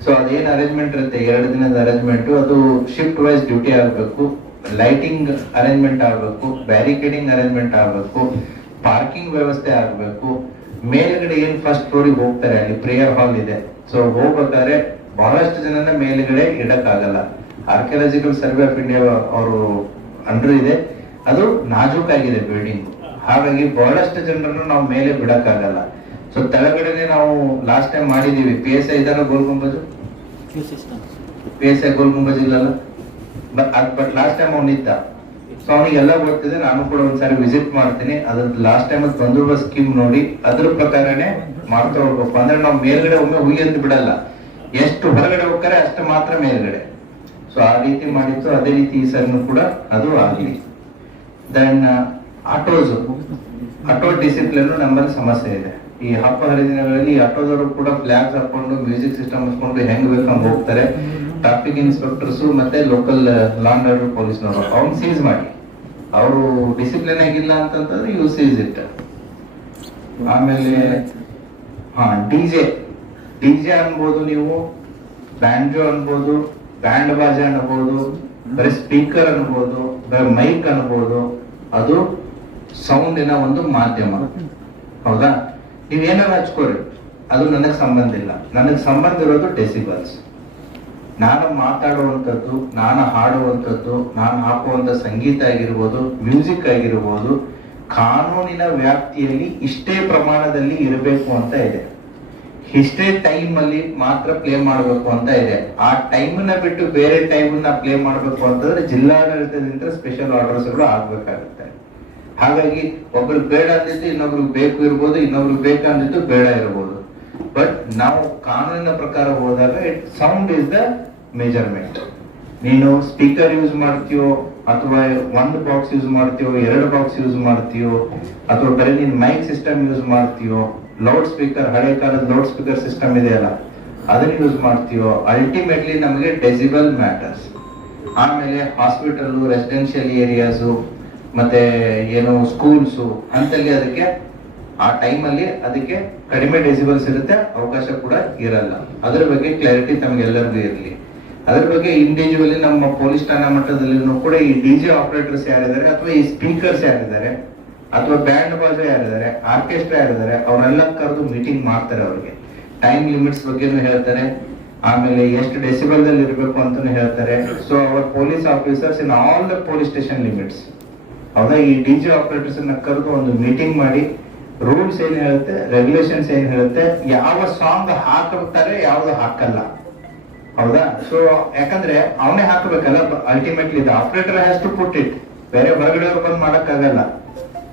ಸೊ ಅದೇನ್ ಅರೇಂಜ್ಮೆಂಟ್ ಇರುತ್ತೆ, 2 ದಿನದ ಅರೇಂಜ್ಮೆಂಟ್, ಅದು ಶಿಫ್ಟ್ ವೈಸ್ ಡ್ಯೂಟಿ ಆಗ್ಬೇಕು. ಲೈಟಿಂಗ್ ಅರೇಂಜ್ಮೆಂಟ್ ಆಗ್ಬೇಕು, ಬ್ಯಾರಿಕೇಡಿಂಗ್ ಅರೇಂಜ್ಮೆಂಟ್ ಆಗ್ಬೇಕು, ಪಾರ್ಕಿಂಗ್ ವ್ಯವಸ್ಥೆ ಆಗ್ಬೇಕು. ಮೇಲ್ಗಡೆ ಏನ್ ಫಸ್ಟ್ ಫ್ಲೋರಿಗೆ ಹೋಗ್ತಾರೆ, ಅಲ್ಲಿ ಪ್ರೇಯರ್ ಹಾಲ್ ಇದೆ. ಸೊ ಹೋಗ್ಬೇಕಾದ್ರೆ ಬಹಳಷ್ಟು ಜನನ ಮೇಲ್ಗಡೆ ಇಡಕ್ಕಾಗಲ್ಲ. ಆರ್ಕಿಯಾಲಜಿಕಲ್ ಸರ್ವೆ ಆಫ್ ಇಂಡಿಯಾ ಅವರು ಅಂಡರ್ ಇದೆ, ಅದು ನಾಜೂಕಾಗಿದೆ ಬಿಲ್ಡಿಂಗ್. ಹಾಗಾಗಿ ಬಹಳಷ್ಟು ಜನರನ್ನು ನಾವು ಮೇಲೆ ಬಿಡಕ್ಕಾಗಲ್ಲ. ಸೊ ತೆಳಗಡೆನೆ ನಾವು ಲಾಸ್ಟ್ ಟೈಮ್ ಮಾಡಿದೀವಿ. PSI ಇದಾರ ಗೋಲ್ ಗುಂಬಜು, PSI ಗೋಲ್ ಗುಂಬಜ್ ಇಲ್ಲಲ್ಲ, ಬಟ್ ಲಾಸ್ಟ್ ಟೈಮ್ ಅವನಿದ್ದ. ಸೊ ಅವನಿಗೆಲ್ಲ ಗೊತ್ತಿದೆ. ನಾನು ಕೂಡ ಒಂದ್ಸಾರಿ ವಿಸಿಟ್ ಮಾಡ್ತೀನಿ. ಅದ್ರ ಲಾಸ್ಟ್ ಟೈಮ್ ಬಂದೋಬಸ್ತ್ ಸ್ಕೀಮ್ ನೋಡಿ ಅದ್ರ ಪ್ರಕಾರನೇ ಮಾಡ್ತಾ ಹೋಗ್ಬೇಕು. ಅಂದ್ರೆ ನಾವು ಮೇಲ್ಗಡೆ ಒಮ್ಮೆ ಹುಗಿ ಅಂತ ಬಿಡಲ್ಲ, ಎಷ್ಟು ಹೊರಗಡೆ ಹೋಗ್ತಾರೆ ಅಷ್ಟು ಮಾತ್ರ ಮೇಲ್ಗಡೆ. ಸೊ ಆ ರೀತಿ ಮಾಡಿತ್ತು. ಅದೇ ರೀತಿ ಈ ಸರ್ನು ಕೂಡ ಅದು ಆಗಲಿ. ದೆನ್ ಆಟೋ ಡಿಸಿಪ್ಲಿನ್ ನಮ್ಮಲ್ಲಿ ಸಮಸ್ಯೆ ಇದೆ. ಈ ಹಬ್ಬ ಹರಿದಿನಗಳಲ್ಲಿ ಆಟೋದವರು ಕೂಡ ಫ್ಲಾಗ್ಸ್ ಹಾಕೊಂಡು ಮ್ಯೂಸಿಕ್ ಸಿಸ್ಟಮ್ ಹಾಕೊಂಡು ಹೆಂಗ್ ಬೇಕಂಗ್ ಹೋಗ್ತಾರೆ. ಟ್ರಾಫಿಕ್ ಇನ್ಸ್ಪೆಕ್ಟರ್ಸ್ ಮತ್ತೆ ಲೋಕಲ್ ಲಾ ಅಂಡ್ ಆರ್ಡರ್ ಪೊಲೀಸ್ನವರು ಅವ್ನು ಸೀಸ್ ಮಾಡಿ, ಅವರು ಡಿಸಿಪ್ಲಿನ್ ಆಗಿಲ್ಲ ಅಂತಂದ್ರೆ ಯು ಸೀಸ್ ಇಟ್. ಆಮೇಲೆ ಡಿಜೆ ಅನ್ಬೋದು, ನೀವು ಬ್ಯಾಂಜೋ ಅನ್ಬೋದು, ಬ್ಯಾಂಡ್ ಬಾಜಾ ಅನ್ಬೋದು, ಬರೀ ಸ್ಪೀಕರ್ ಅನ್ಬೋದು, ಬರೀ ಮೈಕ್ ಅನ್ಬೋದು. ಅದು ಸೌಂಡಿನ ಒಂದು ಮಾಧ್ಯಮ, ಹೌದಾ? ನೀವೇನಾದ್ರು ಹಚ್ಕೋರಿ, ಅದು ನನಗೆ ಸಂಬಂಧ ಇಲ್ಲ. ನನಗೆ ಸಂಬಂಧ ಇರೋದು ಡೆಸಿಬಲ್ಸ್. ನಾನು ಮಾತಾಡುವಂಥದ್ದು, ನಾನು ಹಾಡುವಂಥದ್ದು, ನಾನು ಹಾಕುವಂತ ಸಂಗೀತ ಆಗಿರ್ಬೋದು, ಮ್ಯೂಸಿಕ್ ಆಗಿರ್ಬೋದು, ಕಾನೂನಿನ ವ್ಯಾಪ್ತಿಯಲ್ಲಿ ಇಷ್ಟೇ ಪ್ರಮಾಣದಲ್ಲಿ ಇರಬೇಕು ಅಂತ ಇದೆ. ಇಷ್ಟೇ ಟೈಮ್ ಅಲ್ಲಿ ಮಾತ್ರ ಪ್ಲೇ ಮಾಡಬೇಕು ಅಂತ ಇದೆ. ಆ ಟೈಮ್ನ ಬಿಟ್ಟು ಬೇರೆ ಟೈಮ್ನ ಪ್ಲೇ ಮಾಡಬೇಕು ಅಂತಂದ್ರೆ ಜಿಲ್ಲಾಡಳಿತದಿಂದ ಸ್ಪೆಷಲ್ ಆರ್ಡರ್ಸ್ಗಳು ಆಗ್ಬೇಕಾಗುತ್ತೆ. ಹಾಗಾಗಿ ಒಬ್ರು ಬೇಡ ಅಂದಿದ್ದು ಇನ್ನೊಬ್ರಿಗೆ ಬೇಕು ಇರ್ಬೋದು, ಇನ್ನೊಬ್ರಿಗೆ ಬೇಕಂದಿದ್ದು ಬೇಡ ಇರ್ಬೋದು. ಬಟ್ ನಾವು ಕಾನೂನಿನ ಪ್ರಕಾರ ಹೋದಾಗ ಸೌಂಡ್ ಇಸ್ ದ ಮೆಜರ್ಮೆಂಟ್. ನೀನು ಸ್ಪೀಕರ್ ಯೂಸ್ ಮಾಡ್ತೀಯೋ, ಅಥವಾ 1 ಬಾಕ್ಸ್ ಯೂಸ್ ಮಾಡ್ತೀಯೋ, 2 ಬಾಕ್ಸ್ ಯೂಸ್ ಮಾಡ್ತೀಯೋ, ಅಥವಾ ಬರೀ ನೀನ್ ಮೈಕ್ ಸಿಸ್ಟಮ್ ಯೂಸ್ ಮಾಡ್ತೀಯೋ, ಲೌಡ್ ಸ್ಪೀಕರ್, ಹಳೆ ಕಾಲದ ಲೌಡ್ ಸ್ಪೀಕರ್ ಸಿಸ್ಟಮ್ ಇದೆಯಲ್ಲ ಅದನ್ನ ಯೂಸ್ ಮಾಡ್ತೀವೋ, ಅಲ್ಟಿಮೇಟ್ಲಿ ನಮಗೆ ಡೆಸಿಬಲ್ ಮ್ಯಾಟರ್ಸ್. ಆಮೇಲೆ ಹಾಸ್ಪಿಟಲ್, ರೆಸಿಡೆನ್ಷಿಯಲ್ ಏರಿಯಾಸು, ಮತ್ತೆ ಏನು ಸ್ಕೂಲ್ಸು ಅಂತಲ್ಲಿ ಅದಕ್ಕೆ ಆ ಟೈಮಲ್ಲಿ ಅದಕ್ಕೆ ಕಡಿಮೆ ಡೆಸಿಬಲ್ಸ್ ಇರುತ್ತೆ, ಅವಕಾಶ ಕೂಡ ಇರಲ್ಲ. ಅದರ ಬಗ್ಗೆ ಕ್ಲಾರಿಟಿ ತಮಗೆಲ್ಲರಿಗೂ ಇರಲಿ. ಅದ್ರ ಬಗ್ಗೆ ಇಂಡಿವಿಜುವಲಿ ನಮ್ಮ ಪೊಲೀಸ್ ಠಾಣಾ ಮಟ್ಟದಲ್ಲಿ ಕೂಡ ಈ ಡಿಜೆ ಆಪರೇಟರ್ಸ್ ಯಾರಿದ್ದಾರೆ, ಅಥವಾ ಈ ಸ್ಪೀಕರ್ಸ್ ಯಾರಿದ್ದಾರೆ, ಅಥವಾ ಬ್ಯಾಂಡ್ ಬಾಜಾ ಯಾರಿದ್ದಾರೆ, ಆರ್ಕೆಸ್ಟ್ರಾ ಯಾರಿದ್ದಾರೆ, ಅವರೆಲ್ಲ ಕರೆದು ಮೀಟಿಂಗ್ ಮಾಡ್ತಾರೆ. ಅವ್ರಿಗೆ ಟೈಮ್ ಲಿಮಿಟ್ಸ್ ಬಗ್ಗೆನೂ ಹೇಳ್ತಾರೆ, ಆಮೇಲೆ ಎಷ್ಟು ಡೆಸಿಬಲ್ ದಲ್ಲಿ ಇರಬೇಕು ಅಂತಾನು ಹೇಳ್ತಾರೆ. So our police officers in all the police station limits, ಹೌದಾ, ಈ ಡಿಜೆ ಆಪರೇಟರ್ಸ್ ಅನ್ನ ಕರೆದು ಒಂದು ಮೀಟಿಂಗ್ ಮಾಡಿ ರೂಲ್ಸ್ ಏನ್ ಹೇಳುತ್ತೆ, ರೆಗ್ಯುಲೇಷನ್ಸ್ ಏನ್ ಹೇಳುತ್ತೆ, ಯಾವ ಸಾಂಗ್ ಹಾಕ್ತಾರೆ, ಯಾವ್ದು ಹಾಕಲ್ಲ, ಹೌದಾ. ಸೊ ಯಾಕಂದ್ರೆ ಅವನೇ ಹಾಕಬೇಕಲ್ಲ, ultimately the operator has to put it, ಬೇರೆ ಹೊರಗಡೆ ಅವ್ರು ಬಂದ್ ಮಾಡಕ್ ಆಗಲ್ಲ.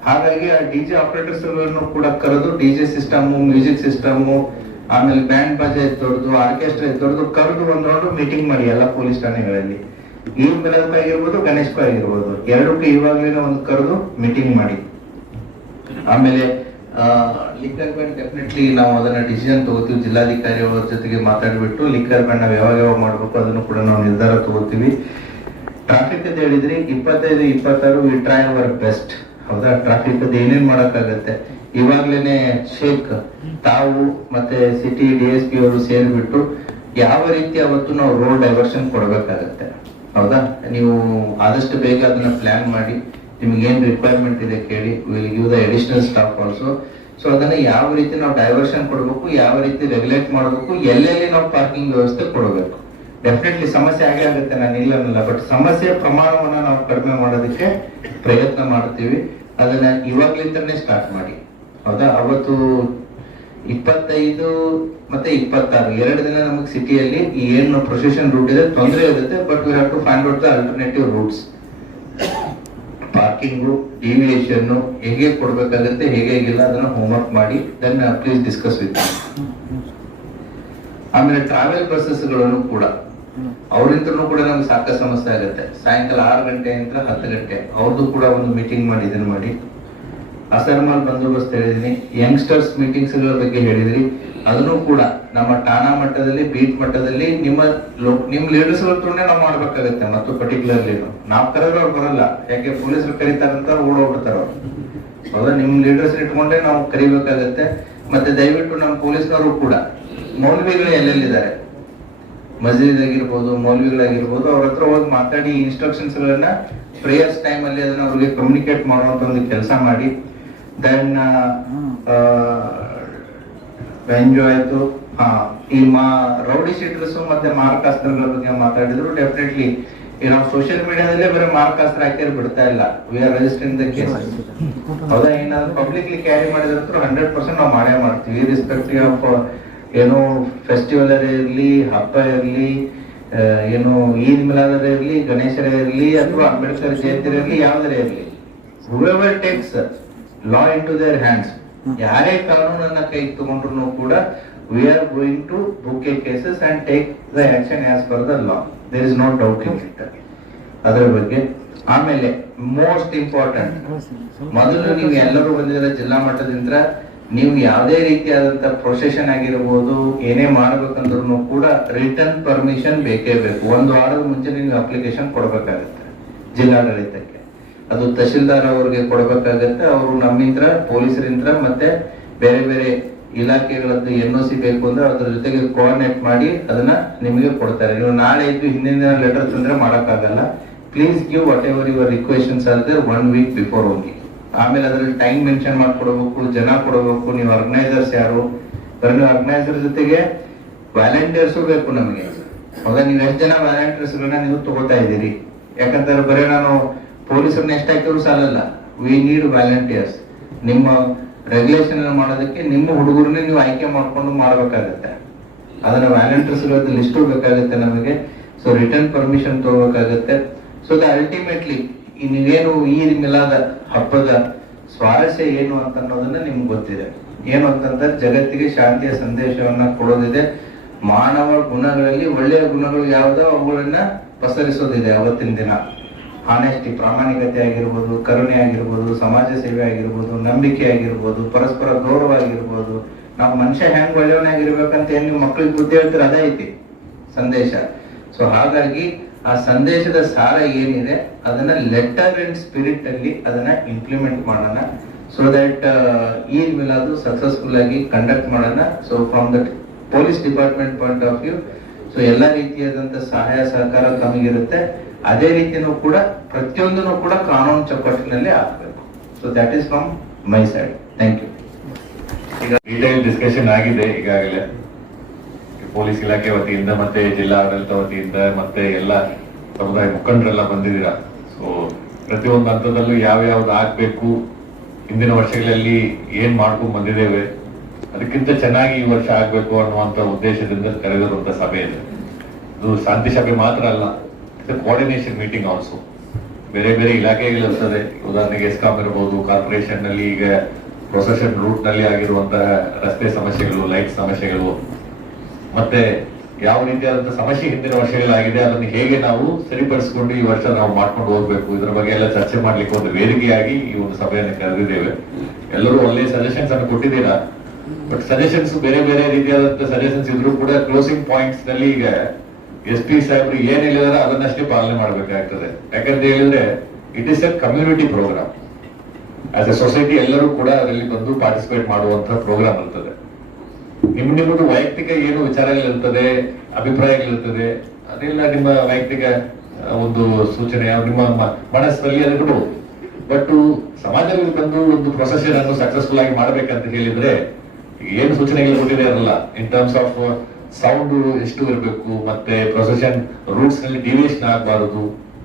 ಹಾಗಾಗಿ ಆ ಡಿಜೆ ಆಪರೇಟರ್ಸ್ ಕೂಡ ಕರೆದು ಡಿಜೆ ಸಿಸ್ಟಮ್, ಮ್ಯೂಸಿಕ್ ಸಿಸ್ಟಮ್, ಆಮೇಲೆ ಬ್ಯಾಂಡ್ ಬಾಜಾ ಎತ್ತೊಡ್ದು, ಆರ್ಕೆಸ್ಟ್ರಾ ಎತ್ತೊಡ್ದು ಕರೆದು ಒಂದು ರೌಂಡ್ ಮೀಟಿಂಗ್ ಮಾಡಿ ಎಲ್ಲ ಪೊಲೀಸ್ ಠಾಣೆಗಳಲ್ಲಿ. ಈ ಬೆಳಕು ಆಗಿರ್ಬೋದು, ಗಣೇಶ್ಗೂ ಆಗಿರ್ಬೋದು, ಎರಡಕ್ಕೂ ಇವಾಗಲೇ ಒಂದು ಕರೆದು ಮೀಟಿಂಗ್ ಮಾಡಿ. ಆಮೇಲೆ ಲಿಕ್ಕರ್ ಬ್ಯಾನ್ ಡೆಫಿನೆಟ್ಲಿ ನಾವು ಅದನ್ನ ಡಿಸಿಷನ್ ತಗೋತೀವಿ. ಜಿಲ್ಲಾಧಿಕಾರಿ ಅವರ ಜೊತೆಗೆ ಮಾತಾಡ್ಬಿಟ್ಟು ಲಿಕ್ಕರ್ ಬ್ಯಾನ್ ನಾವು ಯಾವಾಗ ಮಾಡ್ಬೇಕು ಅದನ್ನು ಕೂಡ ನಾವು ನಿರ್ಧಾರ ತಗೋತೀವಿ. ಟ್ರಾಫಿಕ್ ಅಂತ ಹೇಳಿದ್ರಿ, 25, 26 ವಿ ಟ್ರೈ ಅವರ್ ಬೆಸ್ಟ್, ಹೌದಾ. ಟ್ರಾಫಿಕ್ ಅದು ಏನೇನ್ ಮಾಡಕ್ಕಾಗತ್ತೆ. ಇವಾಗ್ಲೇನೆ ಶೇಖ್ ತಾವು ಮತ್ತೆ ಸಿಟಿ DSP ಅವರು ಸೇರಿಬಿಟ್ಟು ಯಾವ ರೀತಿ ಅವತ್ತು ನಾವು ರೋಡ್ ಡೈವರ್ಷನ್ ಕೊಡಬೇಕಾಗತ್ತೆ, ಹೌದಾ? ನೀವು ಆದಷ್ಟು ಬೇಗ ಅದನ್ನ ಪ್ಲಾನ್ ಮಾಡಿ, ನಿಮ್ಗೆ ಏನ್ ರಿಕ್ವೈರ್ಮೆಂಟ್ ಇದೆ ಕೇಳಿ, will give the additional staff also. So ಅದನ್ನ ಯಾವ ರೀತಿ ನಾವು ಡೈವರ್ಷನ್ ಕೊಡಬೇಕು, ಯಾವ ರೀತಿ ರೆಗ್ಯುಲೇಟ್ ಮಾಡಬೇಕು, ಎಲ್ಲೆಲ್ಲಿ ನಾವು ಪಾರ್ಕಿಂಗ್ ವ್ಯವಸ್ಥೆ ಕೊಡಬೇಕು. ಡೆಫಿನೆಟ್ಲಿ ಸಮಸ್ಯೆ ಆಗೇ ಆಗುತ್ತೆ, ನಾನು ಇಲ್ಲ ಅನ್ನಲ್ಲ, ಬಟ್ ಸಮಸ್ಯೆಯ ಪ್ರಮಾಣವನ್ನ ನಾವು ಕಡಿಮೆ ಮಾಡೋದಕ್ಕೆ ಪ್ರಯತ್ನ ಮಾಡ್ತೀವಿ. ಅದನ್ನ ಇವಾಗ್ಲಿಂದನೇ ಸ್ಟಾರ್ಟ್ ಮಾಡಿ, ಹೌದಾ? ಅವತ್ತು 25 ಮತ್ತೆ 26 2 ದಿನ ನಮಗೆ ಸಿಟಿಯಲ್ಲಿ ಈ ಏನು ಪ್ರೊಸೆಷನ್ ರೂಟ್ ಇದೆ ತೊಂದರೆ ಇರುತ್ತೆ, but we have to find out the alternative routes. Parking, deviation ಹೇಗೆ ಕೊಡ್ಬೇಕಾಗುತ್ತೆ, ಹೇಗಿಲ್ಲ ಅದನ್ನ ಹೋಮ್ವರ್ಕ್ ಮಾಡಿ ದೆನ್ ಪ್ಲೀಸ್ ಡಿಸ್ಕಸ್ ವಿತ್. ಆಮೇಲೆ ಟ್ರಾವೆಲ್ ಬಸ್ಸಸ್ಗಳನ್ನು ಕೂಡ ಅವರಿಂದನೂ ಕೂಡ ನಮ್ಗೆ ಸಾಕಷ್ಟು ಸಮಸ್ಯೆ ಆಗುತ್ತೆ. ಸಾಯಂಕಾಲ 6 ಗಂಟೆಯಿಂದ 10 ಗಂಟೆ ಅವ್ರದ್ದು ಕೂಡ ಒಂದು ಮೀಟಿಂಗ್ ಮಾಡಿ ಇದನ್ನ ಮಾಡಿ. ಅಸರ್ಮಾಲ್ ಬಂದೋಬಸ್ತ್ ಹೇಳಿದೀನಿ, ಯಂಗ್ಸ್ಟರ್ಸ್ ಮೀಟಿಂಗ್ಸ್ ಬಗ್ಗೆ ಹೇಳಿದ್ರಿ, ಅದನ್ನು ಕೂಡ ನಮ್ಮ ಠಾಣಾ ಮಟ್ಟದಲ್ಲಿ, ಬೀಟ್ ಮಟ್ಟದಲ್ಲಿ ನಿಮ್ ಲೀಡರ್ಸ್ ತೊಗೊಂಡೆ ನಾವು ಮಾಡ್ಬೇಕಾಗತ್ತೆ. ಮತ್ತು ಪರ್ಟಿಕ್ಯುಲರ್ಲಿ ನಾವ್ ಕರೆದ್ರೆ ಅವ್ರು ಬರಲ್ಲ, ಯಾಕೆ ಪೊಲೀಸರು ಕರೀತಾರಂತ ಓಡೋಗ್ಬಿಡ್ತಾರ ಅವ್ರು, ಹೌದಾ? ನಿಮ್ ಲೀಡರ್ಸ್ ಇಟ್ಕೊಂಡೆ ನಾವು ಕರಿಬೇಕಾಗತ್ತೆ. ಮತ್ತೆ ದಯವಿಟ್ಟು ನಮ್ಮ ಪೊಲೀಸ್ನವರು ಕೂಡ ಮೌಲ್ವಿಗಳು ಎಲ್ಲೆಲ್ಲಿದ್ದಾರೆ, ಮಸ್ಜಿದ್ ಆಗಿರ್ಬೋದು, ಮೌಲ್ವಿಗಳಾಗಿರ್ಬೋದು, ಅವ್ರ ಹತ್ರ ಹೋಗಿ ಮಾತಾಡಿ ಇನ್ಸ್ಟ್ರಕ್ಷನ್ಸ್ ಗಳನ್ನ ಪ್ರೇಯರ್ಸ್ ಟೈಮ್ ಅಲ್ಲಿ ಅದನ್ನ ಅವ್ರಿಗೆ ಕಮ್ಯುನಿಕೇಟ್ ಮಾಡುವಂತ ಒಂದು ಕೆಲಸ ಮಾಡಿ. ದೆನ್ ಎಂಜಾಯ್ ಆಯ್ತು. ಈ ರೌಡಿ ಶೀಟರ್ಸ್ ಮತ್ತೆ ಮಾರಕಾಸ್ತ್ರಗಳ ಬಗ್ಗೆ ಮಾತಾಡಿದ್ರು. ಡೆಫಿನೆಟ್ಲಿ ನಾವು ಸೋಷಿಯಲ್ ಮೀಡಿಯಾದಲ್ಲೇ ಬರೀ ಮಾರಕಾಸ್ತ್ರ ಹಾಕಿದ್ರೆ ಬಿಡ್ತಾ ಇಲ್ಲ, we are registering the case, ಹೌದಾ? ಏನಾದ್ರು ಪಬ್ಲಿಕ್ಲಿ ಕ್ಯಾರಿ ಮಾಡಿದ್ರೆ 100% ನಾವು ಮಾಡೇ ಮಾಡ್ತೀವಿ, ರೆಸ್ಪೆಕ್ಟಿವ್ ಆಫ್ ಏನೋ ಫೆಸ್ಟಿವಲ್ ಇರಲಿ, ಹಬ್ಬ ಇರಲಿ, ಏನು ಈದ್ ಮಿಲಾದ್ ಇರಲಿ, ಗಣೇಶರೇ ಇರಲಿ, ಅಥವಾ ಅಂಬೇಡ್ಕರ್ ಜಯಂತಿ ಇರಲಿ, ಯಾವ್ದಾರೇ ಇರಲಿ, whoever takes law into their hands, ಯಾರೇ ಕಾನೂನನ್ನ ಕೈ ತಗೊಂಡ್ರು ಕೂಡ we are going to book a cases and take the action as per the law. There is no doubt in it. ಅದರ ಬಗ್ಗೆ ಆಮೇಲೆ ಮೋಸ್ಟ್ ಇಂಪಾರ್ಟೆಂಟ್, ಮೊದಲು ನೀವು ಎಲ್ಲರೂ ಬಂದಿದ್ರೆ ಜಿಲ್ಲಾ ಮಟ್ಟದಿಂದ, ನೀವು ಯಾವುದೇ ರೀತಿಯಾದಂತ ಪ್ರೊಸೆಷನ್ ಆಗಿರ್ಬೋದು, ಏನೇ ಮಾಡ್ಬೇಕಂದ್ರೂ ಕೂಡ ರಿಟರ್ನ್ ಪರ್ಮಿಷನ್ ಬೇಕೇ ಬೇಕು. 1 ವಾರದ ಮುಂಚೆ ನೀವು ಅಪ್ಲಿಕೇಶನ್ ಕೊಡ್ಬೇಕಾಗತ್ತೆ ಜಿಲ್ಲಾಡಳಿತಕ್ಕೆ. ಅದು ತಹಶೀಲ್ದಾರ್ ಅವ್ರಿಗೆ ಕೊಡ್ಬೇಕಾಗತ್ತೆ. ಅವರು ನಮ್ಮಿಂದ, ಪೊಲೀಸರಿಂದ ಮತ್ತೆ ಬೇರೆ ಬೇರೆ ಇಲಾಖೆಗಳದ್ದು NOC ಬೇಕು ಅಂದ್ರೆ ಅದ್ರ ಜೊತೆಗೆ ಕೋಆರ್ಡಿನೇಟ್ ಮಾಡಿ ಅದನ್ನ ನಿಮಗೆ ಕೊಡ್ತಾರೆ. ನೀವು ನಾಳೆ ಇದ್ದು ಹಿಂದಿನ ದಿನ ಲೆಟರ್ ತಂದ್ರೆ ಮಾಡಕ್ಕಾಗಲ್ಲ. Please give whatever your requisitions are there 1 week before only. ಆಮೇಲೆ ಅದ್ರಲ್ಲಿ ಟೈಮ್ ಮೆನ್ಷನ್ ಮಾಡ್ಕೊಡ್ಬೇಕು, ಜನ ಕೊಡಬೇಕು, ನೀವು ಆರ್ಗನೈಸರ್ಸ್ ಯಾರು, ನೀವು ಆರ್ಗನೈಸರ್ ಜೊತೆಗೆ ವ್ಯಾಲಂಟಿಯರ್ಸು ಬೇಕು ನಮಗೆ, ಹೌದಾ? ನೀವು ಎಷ್ಟು ಜನ ವ್ಯಾಲಂಟಿಯರ್ಸ್ ಗಳನ್ನ ನೀವು ತಗೋತಾ ಇದ್ದೀರಿ? ಯಾಕಂದ್ರೆ ಬರೀ ನಾನು ಪೊಲೀಸರನ್ನ ಎಷ್ಟು ಹಾಕಿದ್ರು ಸಾಲಲ್ಲ, ವಿ ನೀಡ್ ವ್ಯಾಲಂಟಿಯರ್ಸ್. ನಿಮ್ಮ ರೆಗ್ಯುಲೇಷನ್ ಮಾಡೋದಕ್ಕೆ ನಿಮ್ಮ ಹುಡುಗರನ್ನೇ ನೀವು ಆಯ್ಕೆ ಮಾಡ್ಕೊಂಡು ಮಾಡ್ಬೇಕಾಗತ್ತೆ. ಅದನ್ನ ವ್ಯಾಲಂಟಿಯರ್ಸ್ ಲಿಸ್ಟು ಬೇಕಾಗುತ್ತೆ ನಮಗೆ. ಸೊ ರಿಟರ್ನ್ ಪರ್ಮಿಷನ್ ತಗೋಬೇಕಾಗತ್ತೆ. ಸೊ ದ ಅಲ್ಟಿಮೇಟ್ಲಿ ನೀವೇನು ಈದ್ ಮಿಲಾದ ಹಬ್ಬದ ಸ್ವಾರಸ್ಯ ಏನು ಅಂತ ಅನ್ನೋದನ್ನ ನಿಮ್ಗೆ ಗೊತ್ತಿದೆ. ಏನು ಅಂತಂದ್ರೆ ಜಗತ್ತಿಗೆ ಶಾಂತಿಯ ಸಂದೇಶವನ್ನ ಕೊಡೋದಿದೆ. ಮಾನವ ಗುಣಗಳಲ್ಲಿ ಒಳ್ಳೆಯ ಗುಣಗಳು ಯಾವ್ದೋ ಅವುಗಳನ್ನ ಪಸರಿಸೋದಿದೆ. ಅವತ್ತಿನ ದಿನ ಆನೆಸ್ಟಿ, ಪ್ರಾಮಾಣಿಕತೆ ಆಗಿರ್ಬೋದು, ಕರುಣೆ ಆಗಿರ್ಬೋದು, ಸಮಾಜ ಸೇವೆ ಆಗಿರ್ಬೋದು, ನಂಬಿಕೆ ಆಗಿರ್ಬೋದು, ಪರಸ್ಪರ ಗೌರವ ಆಗಿರ್ಬೋದು. ನಾವು ಮನುಷ್ಯ ಹೆಂಗ್ ಒಳ್ಳೆಯವನಾಗಿರ್ಬೇಕಂತ ಏನ್ ನೀವು ಮಕ್ಳಿಗೆ ಬುದ್ಧಿ ಹೇಳ್ತೀರ, ಅದೇ ಐತಿ ಸಂದೇಶ. ಸೊ ಹಾಗಾಗಿ ಆ ಸಂದೇಶದ ಸಾರ ಏನಿದೆ ಅದನ್ನ ಲೆಟರ್ ಅಂಡ್ ಸ್ಪಿರಿಟ್ ಅಲ್ಲಿ ಅದನ್ನ ಇಂಪ್ಲಿಮೆಂಟ್ ಮಾಡೋಣ. So that Eid Milad successful ಆಗಿ ಕಂಡಕ್ಟ್ ಮಾಡೋಣ. So from the police department point of view, so ಎಲ್ಲಾ ರೀತಿಯಾದಂತ ಸಹಾಯ ಸಹಕಾರ ತಮಗಿರುತ್ತೆ. ಅದೇ ರೀತಿನೂ ಕೂಡ ಪ್ರತಿಯೊಂದನ್ನು ಕೂಡ ಕಾನೂನು ಚೌಕಟ್ಟಿನಲ್ಲಿ ಆಗ್ಬೇಕು. So that is from my side. Thank you. ಈಗ ಡೀಟೇಲ್ ಡಿಸ್ಕಷನ್ ಆಗಿದೆ ಈಗಾಗಲೇ ಪೊಲೀಸ್ ಇಲಾಖೆ ವತಿಯಿಂದ, ಮತ್ತೆ ಜಿಲ್ಲಾ ಆಡಳಿತ ವತಿಯಿಂದ, ಮತ್ತೆ ಎಲ್ಲ ಸಮುದಾಯ ಮುಖಂಡರೆಲ್ಲ ಬಂದಿದ್ದೀರಾ. ಸೊ ಪ್ರತಿಯೊಂದು ಹಂತದಲ್ಲೂ ಯಾವ ಯಾವ್ದು ಆಗ್ಬೇಕು, ಹಿಂದಿನ ವರ್ಷಗಳಲ್ಲಿ ಏನ್ ಮಾಡ್ಕೊಂಡ್ ಬಂದಿದ್ದೇವೆ, ಅದಕ್ಕಿಂತ ಚೆನ್ನಾಗಿ ಈ ವರ್ಷ ಆಗ್ಬೇಕು ಅನ್ನುವಂತ ಉದ್ದೇಶದಿಂದ ಕರೆದಿರುವಂತ ಸಭೆ ಇದೆ. ಇದು ಶಾಂತಿ ಸಭೆ ಮಾತ್ರ ಅಲ್ಲ, ಕೋಆರ್ಡಿನೇಷನ್ ಮೀಟಿಂಗ್ ಆಲ್ಸೋ. ಬೇರೆ ಬೇರೆ ಇಲಾಖೆಗಳಿರ್ತದೆ. ಉದಾಹರಣೆಗೆ ಎಸ್ಕಾಂ ಇರಬಹುದು, ಕಾರ್ಪೊರೇಷನ್ ನಲ್ಲಿ ಈಗ ಪ್ರೊಸೆಷನ್ ರೂಟ್ ನಲ್ಲಿ ಆಗಿರುವಂತಹ ರಸ್ತೆ ಸಮಸ್ಯೆಗಳು, ಲೈಟ್ ಸಮಸ್ಯೆಗಳು, ಮತ್ತೆ ಯಾವ ರೀತಿಯಾದಂತಹ ಸಮಸ್ಯೆ ಹಿಂದಿನ ವರ್ಷಗಳಾಗಿದೆ ಅದನ್ನು ಹೇಗೆ ನಾವು ಸರಿಪಡಿಸಿಕೊಂಡು ಈ ವರ್ಷ ನಾವು ಮಾಡ್ಕೊಂಡು ಹೋಗ್ಬೇಕು, ಇದರ ಬಗ್ಗೆ ಎಲ್ಲ ಚರ್ಚೆ ಮಾಡ್ಲಿಕ್ಕೆ ಒಂದು ವೇದಿಕೆಯಾಗಿ ಈ ಒಂದು ಸಭೆಯನ್ನು ಕರೆದಿದ್ದೇವೆ. ಎಲ್ಲರೂ ಒಳ್ಳೆಯ ಸಜೆಷನ್ಸ್ ಅನ್ನು ಕೊಟ್ಟಿದ್ದೀರಾ. ಬಟ್ ಸಜೆಷನ್ಸ್ ಬೇರೆ ಬೇರೆ ರೀತಿಯಾದಂತಹ ಸಜೆಷನ್ಸ್ ಇದ್ರೂ ಕೂಡ ಕ್ಲೋಸಿಂಗ್ ಪಾಯಿಂಟ್ಸ್ ನಲ್ಲಿ ಈಗ SP ಸಾಹೇಬ್ರು ಏನ್ ಹೇಳಿದಾರೆ ಅದನ್ನಷ್ಟೇ ಪಾಲನೆ ಮಾಡ್ಬೇಕಾಗ್ತದೆ. ಯಾಕಂತ ಹೇಳಿದ್ರೆ it is a community program. As a society ಎಲ್ಲರೂ ಕೂಡ ಅದರಲ್ಲಿ ಬಂದು ಪಾರ್ಟಿಸಿಪೇಟ್ ಮಾಡುವಂತಹ ಪ್ರೋಗ್ರಾಮ್ ಇರ್ತದೆ. ನಿಮ್ಮದು ವೈಯಕ್ತಿಕ ಏನು ವಿಚಾರಗಳಿರ್ತದೆ, ಅಭಿಪ್ರಾಯಗಳಿರ್ತದೆ, ಅದೆಲ್ಲ ನಿಮ್ಮ ವೈಯಕ್ತಿಕ ಒಂದು ಸೂಚನೆ ನಿಮ್ಮ ಮನಸ್ಸಲ್ಲಿ ಅದಿರ್ಬೋದು. ಬಟ್ ಸಮಾಜದಲ್ಲಿ ಬಂದು ಒಂದು ಪ್ರೊಸೆಷನ್ ಅನ್ನು ಸಕ್ಸಸ್ಫುಲ್ ಆಗಿ ಮಾಡ್ಬೇಕಂತ ಹೇಳಿದ್ರೆ ಏನು ಸೂಚನೆಗಳು ಕೊಟ್ಟಿದಾರಲ್ಲ, ಇನ್ ಟರ್ಮ್ಸ್ ಆಫ್ ಸೌಂಡ್ ಎಷ್ಟು ಇರಬೇಕು, ಮತ್ತೆ ಪ್ರೊಸೆಷನ್ ರೂಟ್ಸ್ ನಲ್ಲಿ ಡಿವಿಯೇಷನ್ ಆಗಬಾರದು,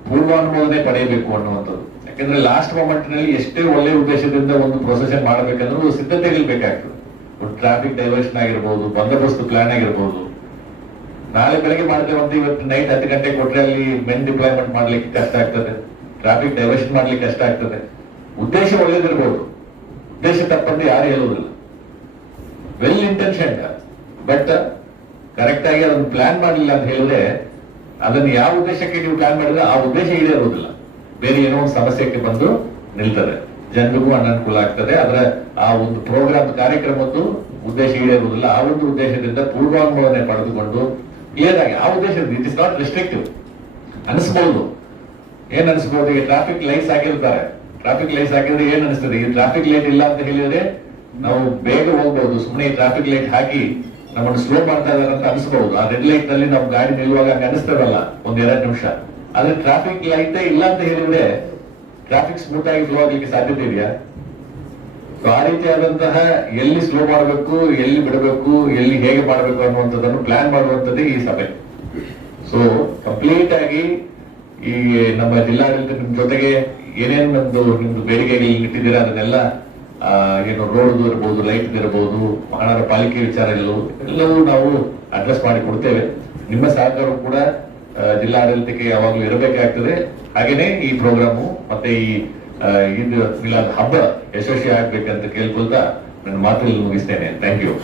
ಪೂರ್ವಾನುಮೋದನೆ ಪಡೆಯಬೇಕು ಅನ್ನುವಂಥದ್ದು. ಯಾಕಂದ್ರೆ ಲಾಸ್ಟ್ ಮೊಮೆಂಟ್ ನಲ್ಲಿ ಎಷ್ಟೇ ಒಳ್ಳೆ ಉದ್ದೇಶದಿಂದ ಒಂದು ಪ್ರೊಸೆಷನ್ ಮಾಡಬೇಕಂದ್ರೂ ಸಿದ್ಧತೆಗಳು ಬೇಕಾಗ್ತದೆ. ಒಂದು ಟ್ರಾಫಿಕ್ ಡೈವರ್ಷನ್ ಆಗಿರ್ಬೋದು, ಬಂದೋಬಸ್ತ್ ಪ್ಲಾನ್ ಆಗಿರ್ಬೋದು. ನಾಳೆ ಬೆಳಗ್ಗೆ ಮಾಡ್ತೇವೆ ಅಂತ ಇವತ್ತು ನೈಟ್ 10 ಗಂಟೆಗೆ ಕೊಟ್ರೆ ಅಲ್ಲಿ ಮೆನ್ ಡಿಪ್ಲಾಯ್ಮೆಂಟ್ ಮಾಡ್ಲಿಕ್ಕೆ ಕಷ್ಟ ಆಗ್ತದೆ, ಟ್ರಾಫಿಕ್ ಡೈವರ್ಷನ್ ಮಾಡ್ಲಿಕ್ಕೆ ಕಷ್ಟ ಆಗ್ತದೆ. ಉದ್ದೇಶ ಒಳ್ಳೇದಿರ್ಬೋದು, ಉದ್ದೇಶ ತಪ್ಪಂದ್ರೆ ಯಾರು ಹೇಳುವುದಿಲ್ಲ. ವೆಲ್ ಇಂಟೆನ್ಷನ್, ಬಟ್ ಕರೆಕ್ಟ್ ಆಗಿ ಅದನ್ನು ಪ್ಲಾನ್ ಮಾಡಲಿಲ್ಲ ಅಂತ ಹೇಳಿದ್ರೆ ಅದನ್ನು ಯಾವ ಉದ್ದೇಶಕ್ಕೆ ನೀವು ಪ್ಲಾನ್ ಮಾಡಿದ್ರೆ ಆ ಉದ್ದೇಶ ಈಡೇರುವುದಿಲ್ಲ, ಬೇರೆ ಏನೋ ಒಂದು ಸಮಸ್ಯೆಗೆ ಬಂದು ನಿಲ್ತದೆ, ಜನರಿಗೂ ಅನನುಕೂಲ ಆಗ್ತದೆ. ಅದರ ಆ ಒಂದು ಪ್ರೋಗ್ರಾಮ್ ಕಾರ್ಯಕ್ರಮದ್ದು ಉದ್ದೇಶ ಈಡೇರುವುದಿಲ್ಲ. ಆ ಒಂದು ಉದ್ದೇಶದಿಂದ ಪೂರ್ವಾನುಮೋದನೆ ಪಡೆದುಕೊಂಡು ಕ್ಲಿಯರ್ ಆಗಿ ಆ ಉದ್ದೇಶ, ಇಟ್ ಇಸ್ ನಾಟ್ ರಿಸ್ಟ್ರಿಕ್ಟಿವ್ ಅನಿಸ್ಬಹುದು. ಏನ್ ಅನಿಸ್ಬಹುದು, ಈಗ ಟ್ರಾಫಿಕ್ ಲೈಟ್ಸ್ ಆಗಿರ್ತಾರೆ, ಟ್ರಾಫಿಕ್ ಲೈಟ್ಸ್ ಆಗಿದ್ರೆ ಏನ್ ಅನಿಸ್ತದೆ, ಈ ಟ್ರಾಫಿಕ್ ಲೈಟ್ ಇಲ್ಲ ಅಂತ ಹೇಳಿದ್ರೆ ನಾವು ಬೇಗ ಹೋಗ್ಬಹುದು. ಸುಮ್ಮನೆ ಈ ಟ್ರಾಫಿಕ್ ಲೈಟ್ ಹಾಕಿ ನಮ್ಮನ್ನು ಸ್ಲೋ ಮಾಡ್ತಾ ಇದಾರೆ ಅಂತ ಅನಿಸಬಹುದು. ಆ ರೆಡ್ ಲೈಟ್ ನಲ್ಲಿ ನಾವು ಗಾಡಿ ನಿಲ್ಲುವಾಗ ಹಂಗೆ ಅನಿಸ್ತದಲ್ಲ 1-2 ನಿಮಿಷ. ಆದ್ರೆ ಟ್ರಾಫಿಕ್ ಲೈಟ್ ಇಲ್ಲ ಅಂತ ಹೇಳಿದ್ರೆ ಟ್ರಾಫಿಕ್ ಸ್ಮೂತ್ ಆಗಿ ಫ್ಲೋ ಆಗ್ಲಿಕ್ಕೆ ಸಾಧ್ಯತೆ ಇದೆಯಾ? ಆ ರೀತಿಯಾದಂತಹ ಎಲ್ಲಿ ಸ್ಲೋ ಮಾಡಬೇಕು, ಎಲ್ಲಿ ಬಿಡಬೇಕು, ಎಲ್ಲಿ ಹೇಗೆ ಮಾಡಬೇಕು ಅನ್ನುವಂಥದ್ದನ್ನು ಪ್ಲಾನ್ ಮಾಡುವಂಥದ್ದೇ ಈ ಸಭೆ. ಸೊ ಕಂಪ್ಲೀಟ್ ಆಗಿ ಈ ನಮ್ಮ ಜಿಲ್ಲಾಡಳಿತ ನಿಮ್ ಜೊತೆಗೆ ಏನೇನು ನಿಮ್ದು ಬೇಡಿಕೆಗಳು ಇಟ್ಟಿದ್ದೀರಾ ಅದನ್ನೆಲ್ಲ ಏನು ರೋಡ್ ಇರ್ಬೋದು, ಲೈಟ್ ಇರಬಹುದು, ಮಹಾನಗರ ಪಾಲಿಕೆ ವಿಚಾರಗಳು ಎಲ್ಲವೂ ನಾವು ಅಡ್ರೆಸ್ ಮಾಡಿ ಕೊಡ್ತೇವೆ. ನಿಮ್ಮ ಸಹಕಾರ ಕೂಡ ಜಿಲ್ಲಾಡಳಿತಕ್ಕೆ ಯಾವಾಗಲೂ ಇರಬೇಕಾಗ್ತದೆ. ಹಾಗೇನೆ ಈ ಪ್ರೋಗ್ರಾಮು ಮತ್ತೆ ಈ ಈದ್ ಮಿಲಾದ್ ಹಬ್ಬ ಯಶಸ್ವಿ ಆಗ್ಬೇಕಂತ ಕೇಳ್ಕೊಳ್ತಾ ನನ್ನ ಮಾತಲ್ಲಿ ಮುಗಿಸ್ತೇನೆ. Thank you.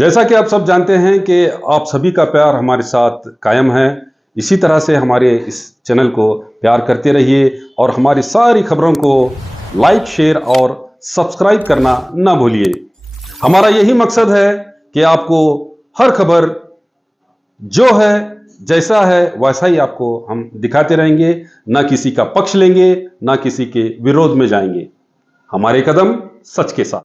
जैसा कि आप सब जानते हैं कि आप सभी का प्यार हमारे साथ कायम है, इसी तरह से हमारे इस चैनल को प्यार करते रहिए और हमारी सारी खबरों को लाइक, शेयर और सब्सक्राइब करना ना भूलिए. हमारा यही मकसद है कि आपको हर खबर जो है जैसा है वैसा ही आपको हम दिखाते रहेंगे, ना किसी का पक्ष लेंगे, ना किसी के विरोध में जाएंगे. हमारे कदम सच के साथ.